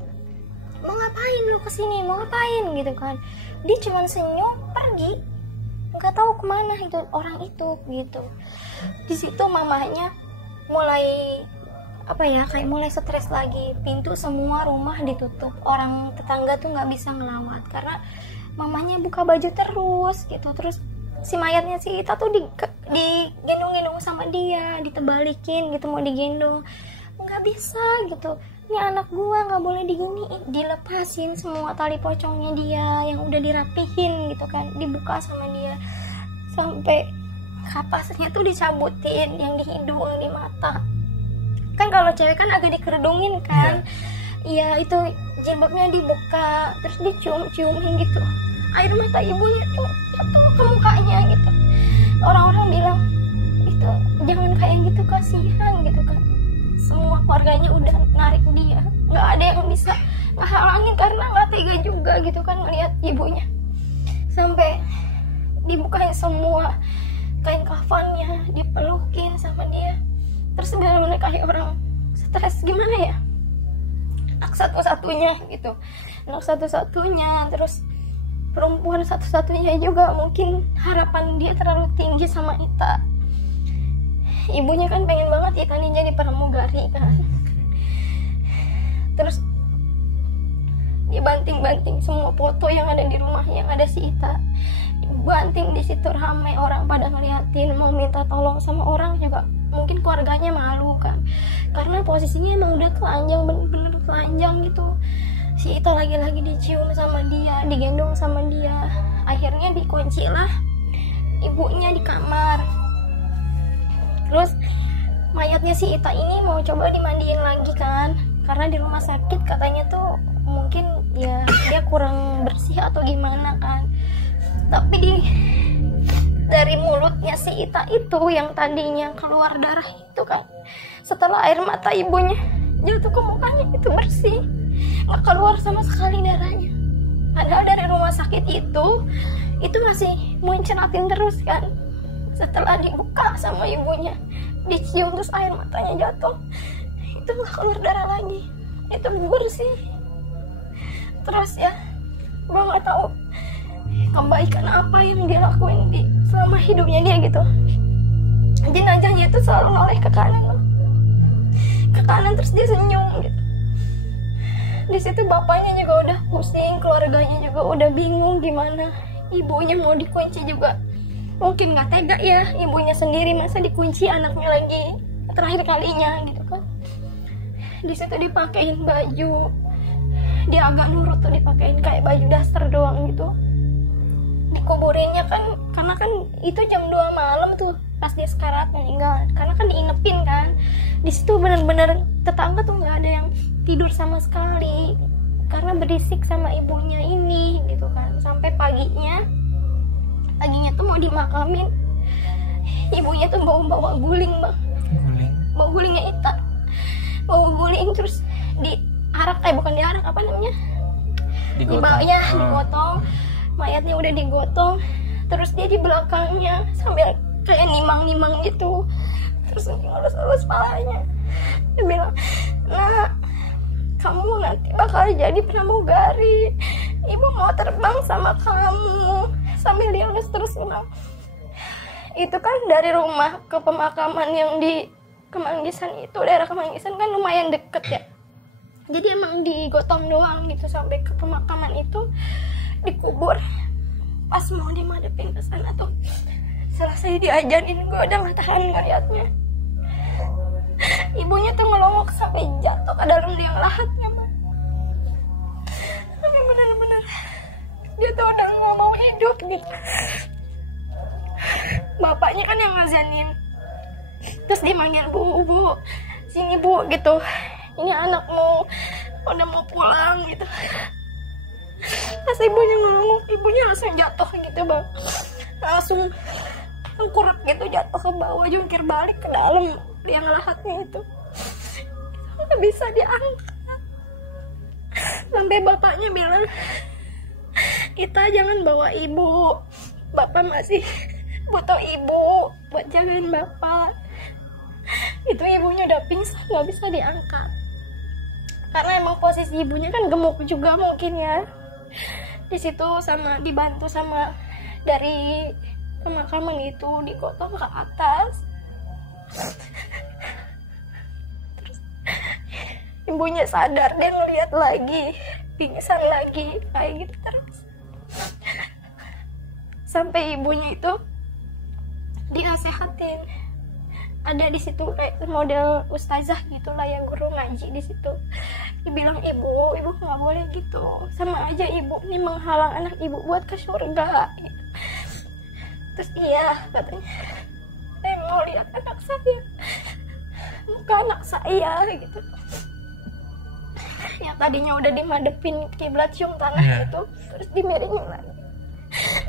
mau ngapain lu kesini, mau ngapain gitu kan. Dia cuma senyum pergi, nggak tahu kemana itu orang itu gitu. Di situ mamanya mulai kayak mulai stres lagi. Pintu semua rumah ditutup, orang tetangga tuh nggak bisa ngelawat karena mamanya buka baju terus gitu. Terus si mayatnya si Ita tuh digendong-gendong sama dia, ditebalikin gitu, mau digendong nggak bisa gitu. Ini anak gua nggak boleh diginiin, dilepasin semua tali pocongnya dia yang udah dirapihin gitu kan, dibuka sama dia, sampai kapasnya tuh dicabutin, yang di hidung, yang di mata. Kan kalau cewek kan agak dikerudungin kan, iya itu jilbabnya dibuka, terus dicium-ciumin gitu. Air mata ibunya tuh jatuh ke mukanya gitu. Orang-orang bilang itu jangan kayak gitu, kasihan gitu kan. Semua keluarganya udah narik dia, nggak ada yang bisa ngehalangin karena nggak tega juga gitu kan ngeliat ibunya. Sampai dibukain semua kain kafannya, dipelukin sama dia. Terus benar-benar kayak orang stres gimana ya, anak satu-satunya gitu, anak satu-satunya, terus perempuan satu-satunya juga. Mungkin harapan dia terlalu tinggi sama Ita. Ibunya kan pengen banget Ita nih jadi pramugari kan. Terus dia banting-banting semua foto yang ada di rumah yang ada si Ita, banting di situ. Ramai orang pada ngeliatin, mau minta tolong sama orang juga. Mungkin keluarganya malu kan, karena posisinya emang udah telanjang, bener-bener telanjang gitu. Si Ita lagi-lagi dicium sama dia, digendong sama dia. Akhirnya dikunci lah ibunya di kamar. Terus mayatnya si Ita ini mau coba dimandiin lagi kan, karena di rumah sakit katanya tuh mungkin ya dia kurang bersih atau gimana kan. Tapi dari mulutnya si Ita itu yang tadinya keluar darah itu kan, setelah air mata ibunya jatuh ke mukanya itu bersih, nggak keluar sama sekali darahnya. Padahal dari rumah sakit itu masih muncratin terus kan. Setelah dibuka sama ibunya, dicium terus air matanya jatuh, itu nggak keluar darah lagi, itu bersih. Terus ya gue nggak tahu kebaikan apa yang dia lakuin di selama hidupnya dia gitu. Jenazahnya itu selalu noleh ke kanan terus dia senyum gitu. Di situ bapaknya juga udah pusing, keluarganya juga udah bingung gimana. Ibunya mau dikunci juga mungkin nggak tega ya, ibunya sendiri masa dikunci anaknya lagi terakhir kalinya gitu kan. Di situ dipakein baju, dia agak nurut tuh, dipakein kayak baju daster doang gitu. Dikuburinnya kan, karena kan itu jam 2 malam tuh pas dia sekarat meninggal, karena kan diinepin kan. Di situ benar-benar tetangga tuh nggak ada yang tidur sama sekali karena berisik sama ibunya ini gitu kan. Sampai paginya tuh mau dimakamin, ibunya tuh bawa guling bang, bawa gulingnya Ita, bawa guling terus diarak, bukan diarak, apa namanya, digotong. Mayatnya udah digotong, terus dia di belakangnya sambil kayak nimang gitu, terus ngelus palanya. Dia bilang, "Nah, kamu nanti bakal jadi pramugari, ibu mau terbang sama kamu," sambil dia ngelus terus bilang. Itu kan dari rumah ke pemakaman yang di Kemanggisan itu, daerah Kemanggisan kan lumayan deket ya, jadi emang digotong doang gitu sampai ke pemakaman itu. Dikubur, pas mau dimadepin ke sana tuh selesai diajanin, gue udah gak tahan ngeliatnya. Ibunya tuh ngelongok sampai jatuh ke dalam liang lahatnya, tapi bener-bener dia tuh udah gak mau hidup gitu. Bapaknya kan yang ngazanin, terus dimanggil, bu, sini bu gitu, ini anakmu udah mau pulang gitu. Pas ibunya ngomong, ibunya langsung jatuh gitu bang, langsung tengkurap gitu, jatuh ke bawah, jungkir balik ke dalam liang lahatnya itu, nggak bisa diangkat. Sampai bapaknya bilang, "Kita jangan bawa ibu, bapak masih butuh ibu buat jagain bapak." Itu ibunya udah pingsan, nggak bisa diangkat karena emang posisi ibunya kan gemuk juga mungkin ya. Di situ sama dibantu sama dari pemakaman itu, digotong ke atas. Terus ibunya sadar, dia ngeliat lagi, pingsan lagi kayak gitu terus. Sampai ibunya itu dinasehatin. Ada di situ kayak model ustazah gitulah ya, guru ngaji di situ. Dibilang, ibu nggak boleh gitu, sama aja ibu nih menghalang anak ibu buat ke surga gitu. Terus iya katanya, "Saya mau lihat anak saya, bukan anak saya gitu." Yang tadinya udah dimadepin kiblat cium tanah gitu, terus dimiringin lagi.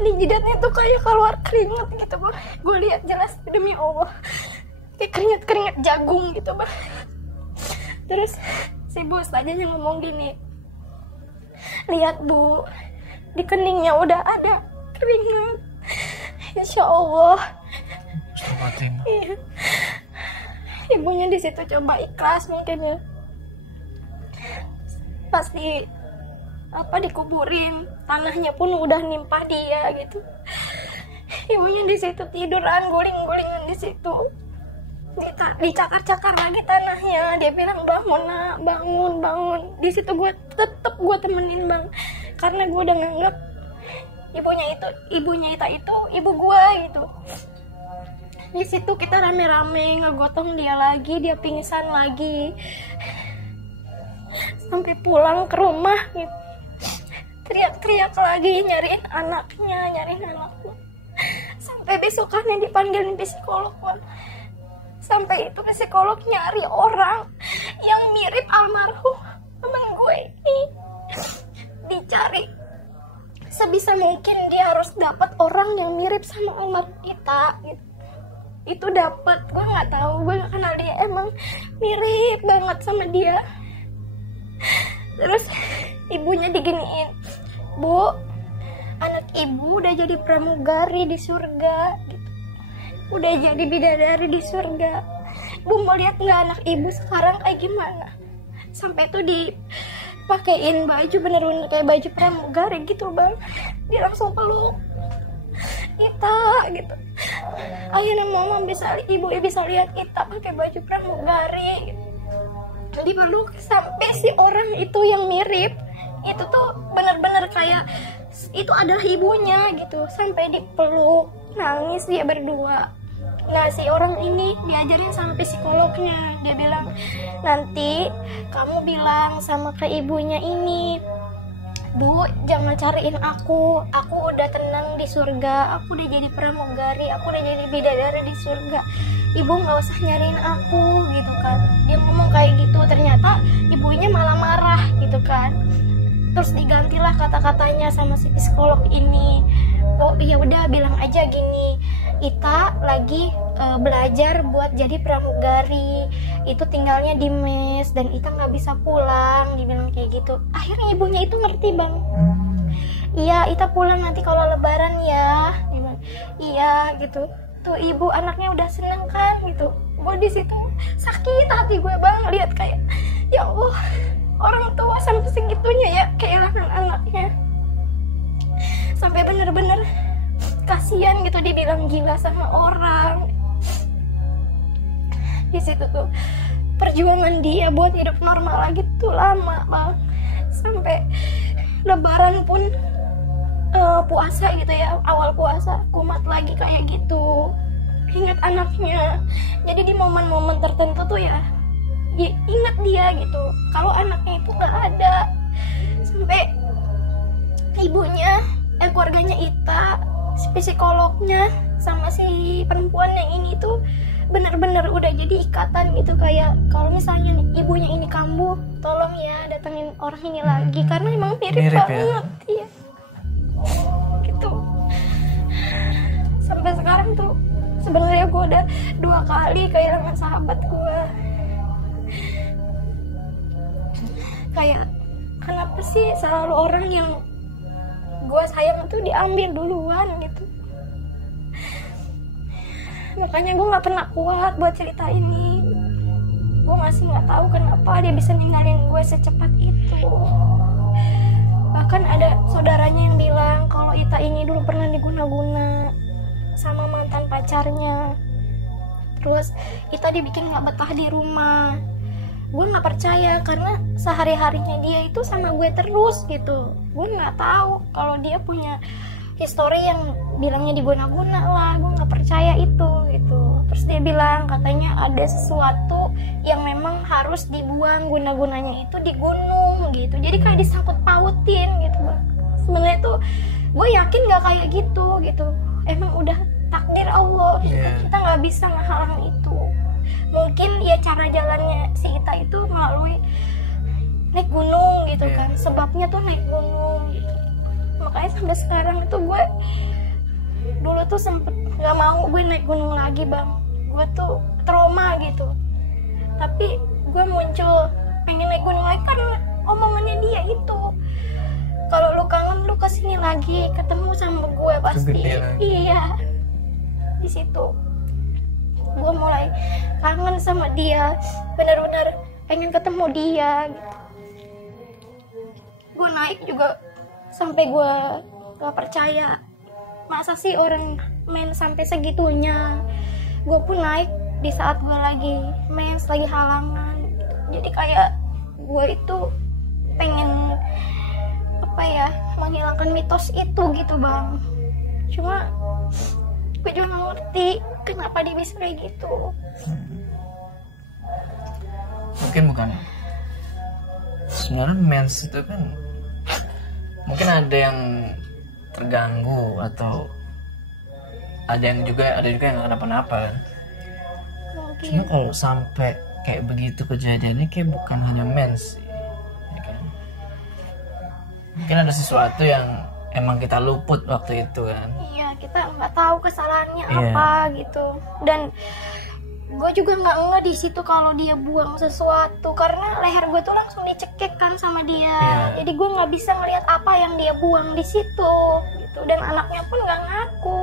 Di jidatnya tuh kayak keluar keringat gitu bang. Gue lihat jelas demi Allah, kayak keringat jagung gitu bang. Terus si bu ustazahnya ngomong gini, "Lihat bu, di keningnya udah ada keringat, insya Allah." Iya. Ibunya di situ coba ikhlas mungkin ya. Pas dikuburin, tanahnya pun udah nimpah dia gitu. Ibunya di situ tiduran guling-gulingan di situ. Dicakar-cakar lagi tanahnya. Dia bilang, "Bangun nak, bangun." Di situ gue temenin bang, karena gue udah nganggap ibunya itu ibu gue gitu. Di situ kita rame-rame ngegotong dia lagi, dia pingsan lagi. Sampai pulang ke rumah gitu, teriak-teriak lagi nyariin anaknya. Sampai besokannya dipanggilin psikolog bang. Sampai itu psikolog nyari orang yang mirip almarhum temen gue ini. Dicari sebisa mungkin, dia harus dapat orang yang mirip sama almarhum kita gitu. Itu dapat, gue nggak tahu, gue nggak kenal dia, emang mirip banget sama dia. Terus ibunya diginiin, "Bu, anak ibu udah jadi pramugari di surga gitu. Udah jadi bidadari di surga. Bu mau lihat nggak anak ibu sekarang kayak gimana?" Sampai itu pakein baju bener-bener kayak baju pramugari gitu bang. Dia langsung peluk Ita gitu. Akhirnya mama ibu bisa lihat Ita pakai baju pramugari gitu. Dipeluk sampai si orang itu yang mirip itu tuh bener-bener kayak itu adalah ibunya gitu, sampai dipeluk, nangis dia berdua. Nah si orang ini diajarin sampai psikolognya, dia bilang nanti kamu bilang sama ke ibunya ini, Bu jangan cariin aku udah tenang di surga, aku udah jadi pramugari, aku udah jadi bidadari di surga, ibu nggak usah nyariin aku gitu kan. Dia ngomong kayak gitu, ternyata ibunya malah marah gitu kan. Terus digantilah kata-katanya sama si psikolog ini. Oh iya udah bilang aja gini, Ita lagi belajar buat jadi pramugari, itu tinggalnya di mes dan Ita nggak bisa pulang, dibilang kayak gitu. Akhirnya ibunya itu ngerti bang. Iya Ita pulang nanti kalau lebaran ya, dibilang. Iya gitu. Tuh ibu anaknya udah seneng kan gitu. Gue di situ sakit hati gue bang, lihat kayak ya Allah, orang tua sampai segitunya ya kehilangan anaknya, sampai bener-bener kasihan gitu, dibilang gila sama orang. Di situ tuh perjuangan dia buat hidup normal lagi tuh lama bang, sampai lebaran pun puasa gitu ya, awal puasa kumat lagi kayak gitu, ingat anaknya. Jadi di momen-momen tertentu tuh ya ingat dia gitu kalau anaknya itu nggak ada. Sampai ibunya keluarganya Ita, si psikolognya sama si perempuan yang ini tuh bener-bener udah jadi ikatan gitu, kayak kalau misalnya ibunya ini kambuh, tolong ya datengin orang ini lagi karena emang mirip banget ya gitu. Sampai sekarang tuh sebenarnya gue udah 2 kali kehilangan sahabat gue. Kayak kenapa sih selalu orang yang gue sayang itu diambil duluan gitu. Makanya gue nggak pernah kuat buat cerita ini. Gue masih nggak tahu kenapa dia bisa ninggalin gue secepat itu. Bahkan ada saudaranya yang bilang kalau Ita ini dulu pernah diguna-guna sama mantan pacarnya. Terus Ita dibikin nggak betah di rumah. Gue nggak percaya karena sehari-harinya dia itu sama gue terus gitu. Gue nggak tahu kalau dia punya histori yang bilangnya diguna-guna lah. Gue nggak percaya itu gitu. Terus dia bilang katanya ada sesuatu yang memang harus dibuang guna-gunanya itu di gunung gitu. Jadi kayak disangkut pautin gitu bang. Sebenarnya tuh gue yakin nggak kayak gitu. Emang udah takdir Allah. Kita nggak bisa ngehalang itu. Mungkin ya cara jalannya si Ita itu melalui naik gunung gitu kan, sebabnya tuh naik gunung gitu. Makanya sampai sekarang itu gue dulu tuh sempet nggak mau gue naik gunung lagi bang, gue tuh trauma gitu. Tapi gue muncul pengen naik gunung lagi karena omongannya dia itu, kalau lu kangen lu kesini lagi ketemu sama gue pasti. Iya, di situ gue mulai kangen sama dia, benar-benar pengen ketemu dia gitu. Gue naik juga sampai gue gak percaya, masa sih orang main sampai segitunya. Gue pun naik di saat gue lagi mens, lagi halangan gitu. Jadi kayak gue itu pengen apa ya, menghilangkan mitos itu gitu bang. Cuma gue juga gak ngerti kenapa dia bisa kayak gitu. Mungkin bukan, sebenarnya mens itu kan mungkin ada yang terganggu atau ada juga yang nggak kenapa-napa kan. Mungkin. Cuma kalau sampai kayak begitu kejadiannya kayak bukan hanya mens sih, ya kan? Mungkin ada sesuatu yang emang kita luput waktu itu kan. Iya, kita nggak tahu kesalahannya apa gitu. Dan gue juga nggak ngeh di situ kalau dia buang sesuatu, karena leher gue tuh langsung dicekik kan sama dia. Jadi gue nggak bisa ngelihat apa yang dia buang di situ gitu. Dan anaknya pun nggak ngaku,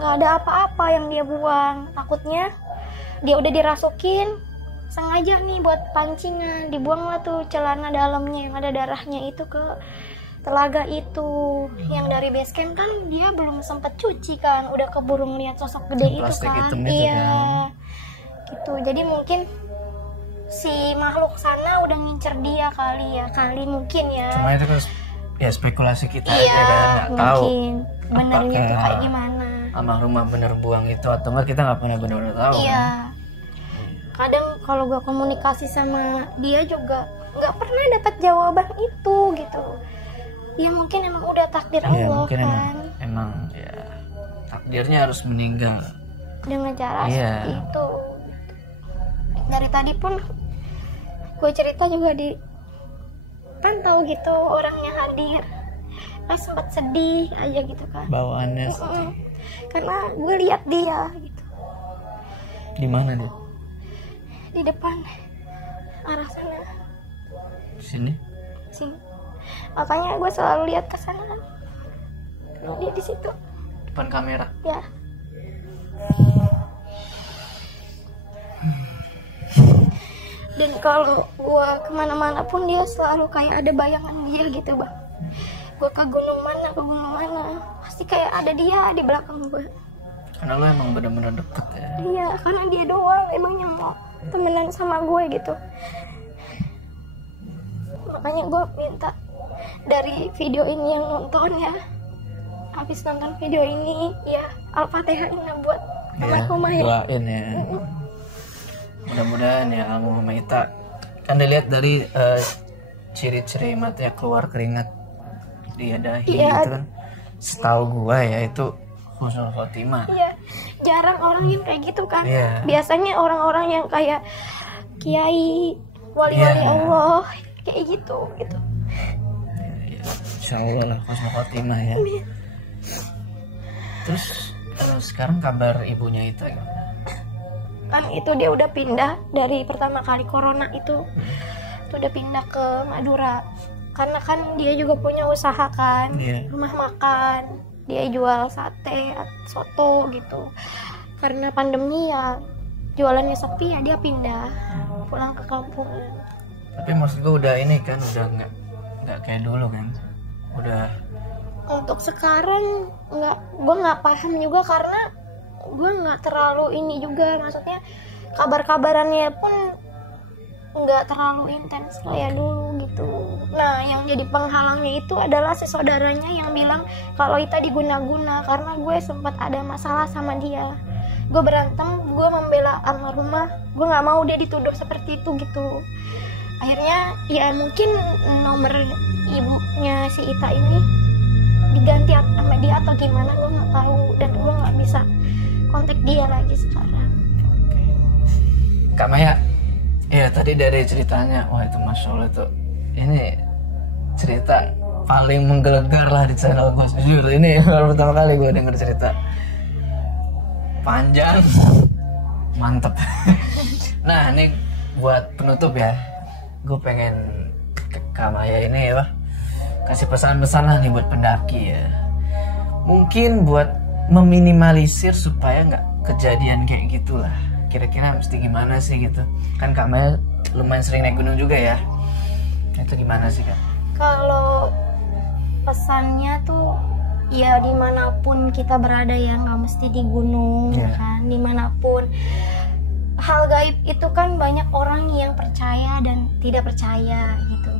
nggak ada apa-apa yang dia buang. Takutnya dia udah dirasukin, sengaja nih buat pancingan, dibuanglah tuh celana dalamnya yang ada darahnya itu ke telaga itu. Yang dari base camp kan dia belum sempat cuci kan, udah keburu ngeliat sosok gede itu Plastik kan. hitam itu Iya kan. gitu, jadi mungkin si makhluk sana udah ngincer dia kali mungkin ya. Cuma itu kan ya spekulasi kita Iya, aja kan, nggak tahu mungkin benernya tuh kayak gimana. almarhumah bener buang itu atau enggak, kita nggak pernah benar-benar tahu. Iya. Kadang kalau gue komunikasi sama dia juga nggak pernah dapat jawaban itu gitu. Ya mungkin emang udah takdir Kan? Iya, Allah mungkin kan. emang ya takdirnya harus meninggal. Dengan cara Iya. seperti itu. Dari tadi pun gue cerita juga di pantau gitu orangnya hadir. Nah, sempat sedih aja gitu kan. Bawaannya Karena gue lihat dia gitu di mana dia? di depan arah sana Di sini. sini. Makanya gue selalu lihat ke sana. Dia di situ. Depan kamera. Ya. Dan kalau gue kemana-mana pun dia selalu kayak ada bayangan dia gitu bang. Gue ke gunung mana pasti kayak ada dia di belakang gue. Karena lo emang bener-bener deket ya. Iya, karena dia doang emang yang mau temenan sama gue gitu. Makanya gue minta dari video ini yang nonton ya, habis nonton video ini ya Al-Fatihahnya buat almarhumah ya. Doain ya. Mudah-mudahan ya almarhumah Ita. Kan dilihat dari ciri-ciri matanya keluar keringat di dahi Iya. gitu kan. Setahu gua ya itu husnul khotimah. Iya, jarang orang yang kayak gitu kan. Iya. Biasanya orang-orang yang kayak kiai, wali-wali Iya. Allah kayak gitu. Ya, insya Allah lah husnul khotimah ya. Terus sekarang kabar ibunya Ita gimana? Kan itu dia udah pindah dari pertama kali corona itu udah pindah ke Madura. Karena kan dia juga punya usaha kan, Iya. rumah makan, dia jual sate, soto gitu. Karena pandemi ya jualannya sepi ya dia pindah pulang ke kampung. Tapi maksud gua udah ini kan udah nggak kayak dulu kan. Udah Untuk sekarang gue nggak paham juga karena gue nggak terlalu ini juga, maksudnya kabar-kabarannya pun nggak terlalu intens kayak dulu gitu. Nah yang jadi penghalangnya itu adalah si saudaranya yang bilang kalau Ita diguna-guna karena gue sempat ada masalah sama dia. Gue berantem, gue membela almarhumah, gue nggak mau dia dituduh seperti itu gitu. Akhirnya ya mungkin nomor ibunya si Ita ini diganti sama dia atau gimana gue nggak tahu, dan gue nggak bisa kontak dia lagi sekarang. Kak Maya, ya tadi dari ceritanya, wah itu Masya Allah tuh, ini cerita paling menggelegar lah di channel gue, jujur ini baru pertama kali gue denger cerita panjang, mantep. Nah ini buat penutup ya, gue pengen ke Kak Maya ini ya, kasih pesan-pesan lah nih buat pendaki ya, mungkin buat meminimalisir supaya nggak kejadian kayak gitulah. Kira-kira mesti gimana sih gitu kan? Kak Maya lumayan sering naik gunung juga ya, itu gimana sih Kak? Kalau pesannya tuh ya dimanapun kita berada ya, nggak mesti di gunung Iya. kan, dimanapun. Hal gaib itu kan banyak orang yang percaya dan tidak percaya gitu.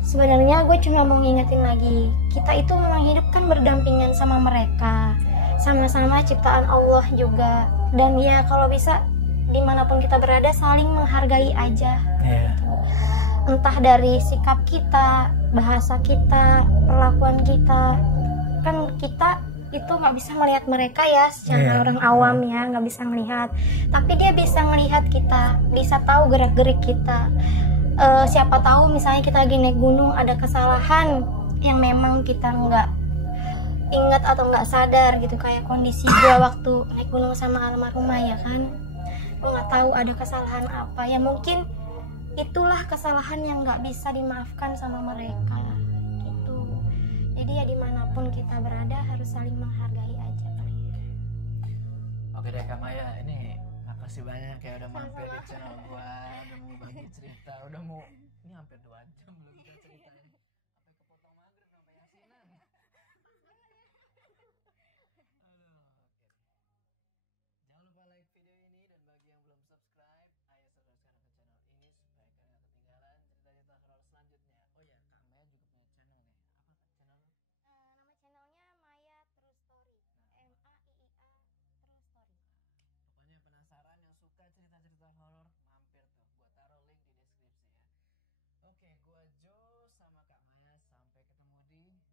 Sebenarnya gue cuma mau ngingetin lagi, kita itu memang hidup kan berdampingan sama mereka, sama-sama ciptaan Allah juga. Dan ya kalau bisa dimanapun kita berada saling menghargai aja. Iya. Entah dari sikap kita, bahasa kita, perlakuan kita. Kan kita itu nggak bisa melihat mereka ya secara Iya. orang awam ya, nggak bisa melihat. Tapi dia bisa melihat kita, bisa tahu gerak-gerik kita. Siapa tahu misalnya kita lagi naik gunung ada kesalahan yang memang kita nggak ingat atau nggak sadar gitu, kayak kondisi gue waktu naik gunung sama almarhumah ya kan. Gue nggak tahu ada kesalahan apa ya, mungkin itulah kesalahan yang nggak bisa dimaafkan sama mereka gitu. Jadi ya dimanapun kita berada harus saling menghargai aja kali ya. Oke deh Kak Maya, ini makasih makasih banyak ya udah mampir di channel gua, udah mau bagi cerita, udah mau ini hampir 2 jam belum kita cerita.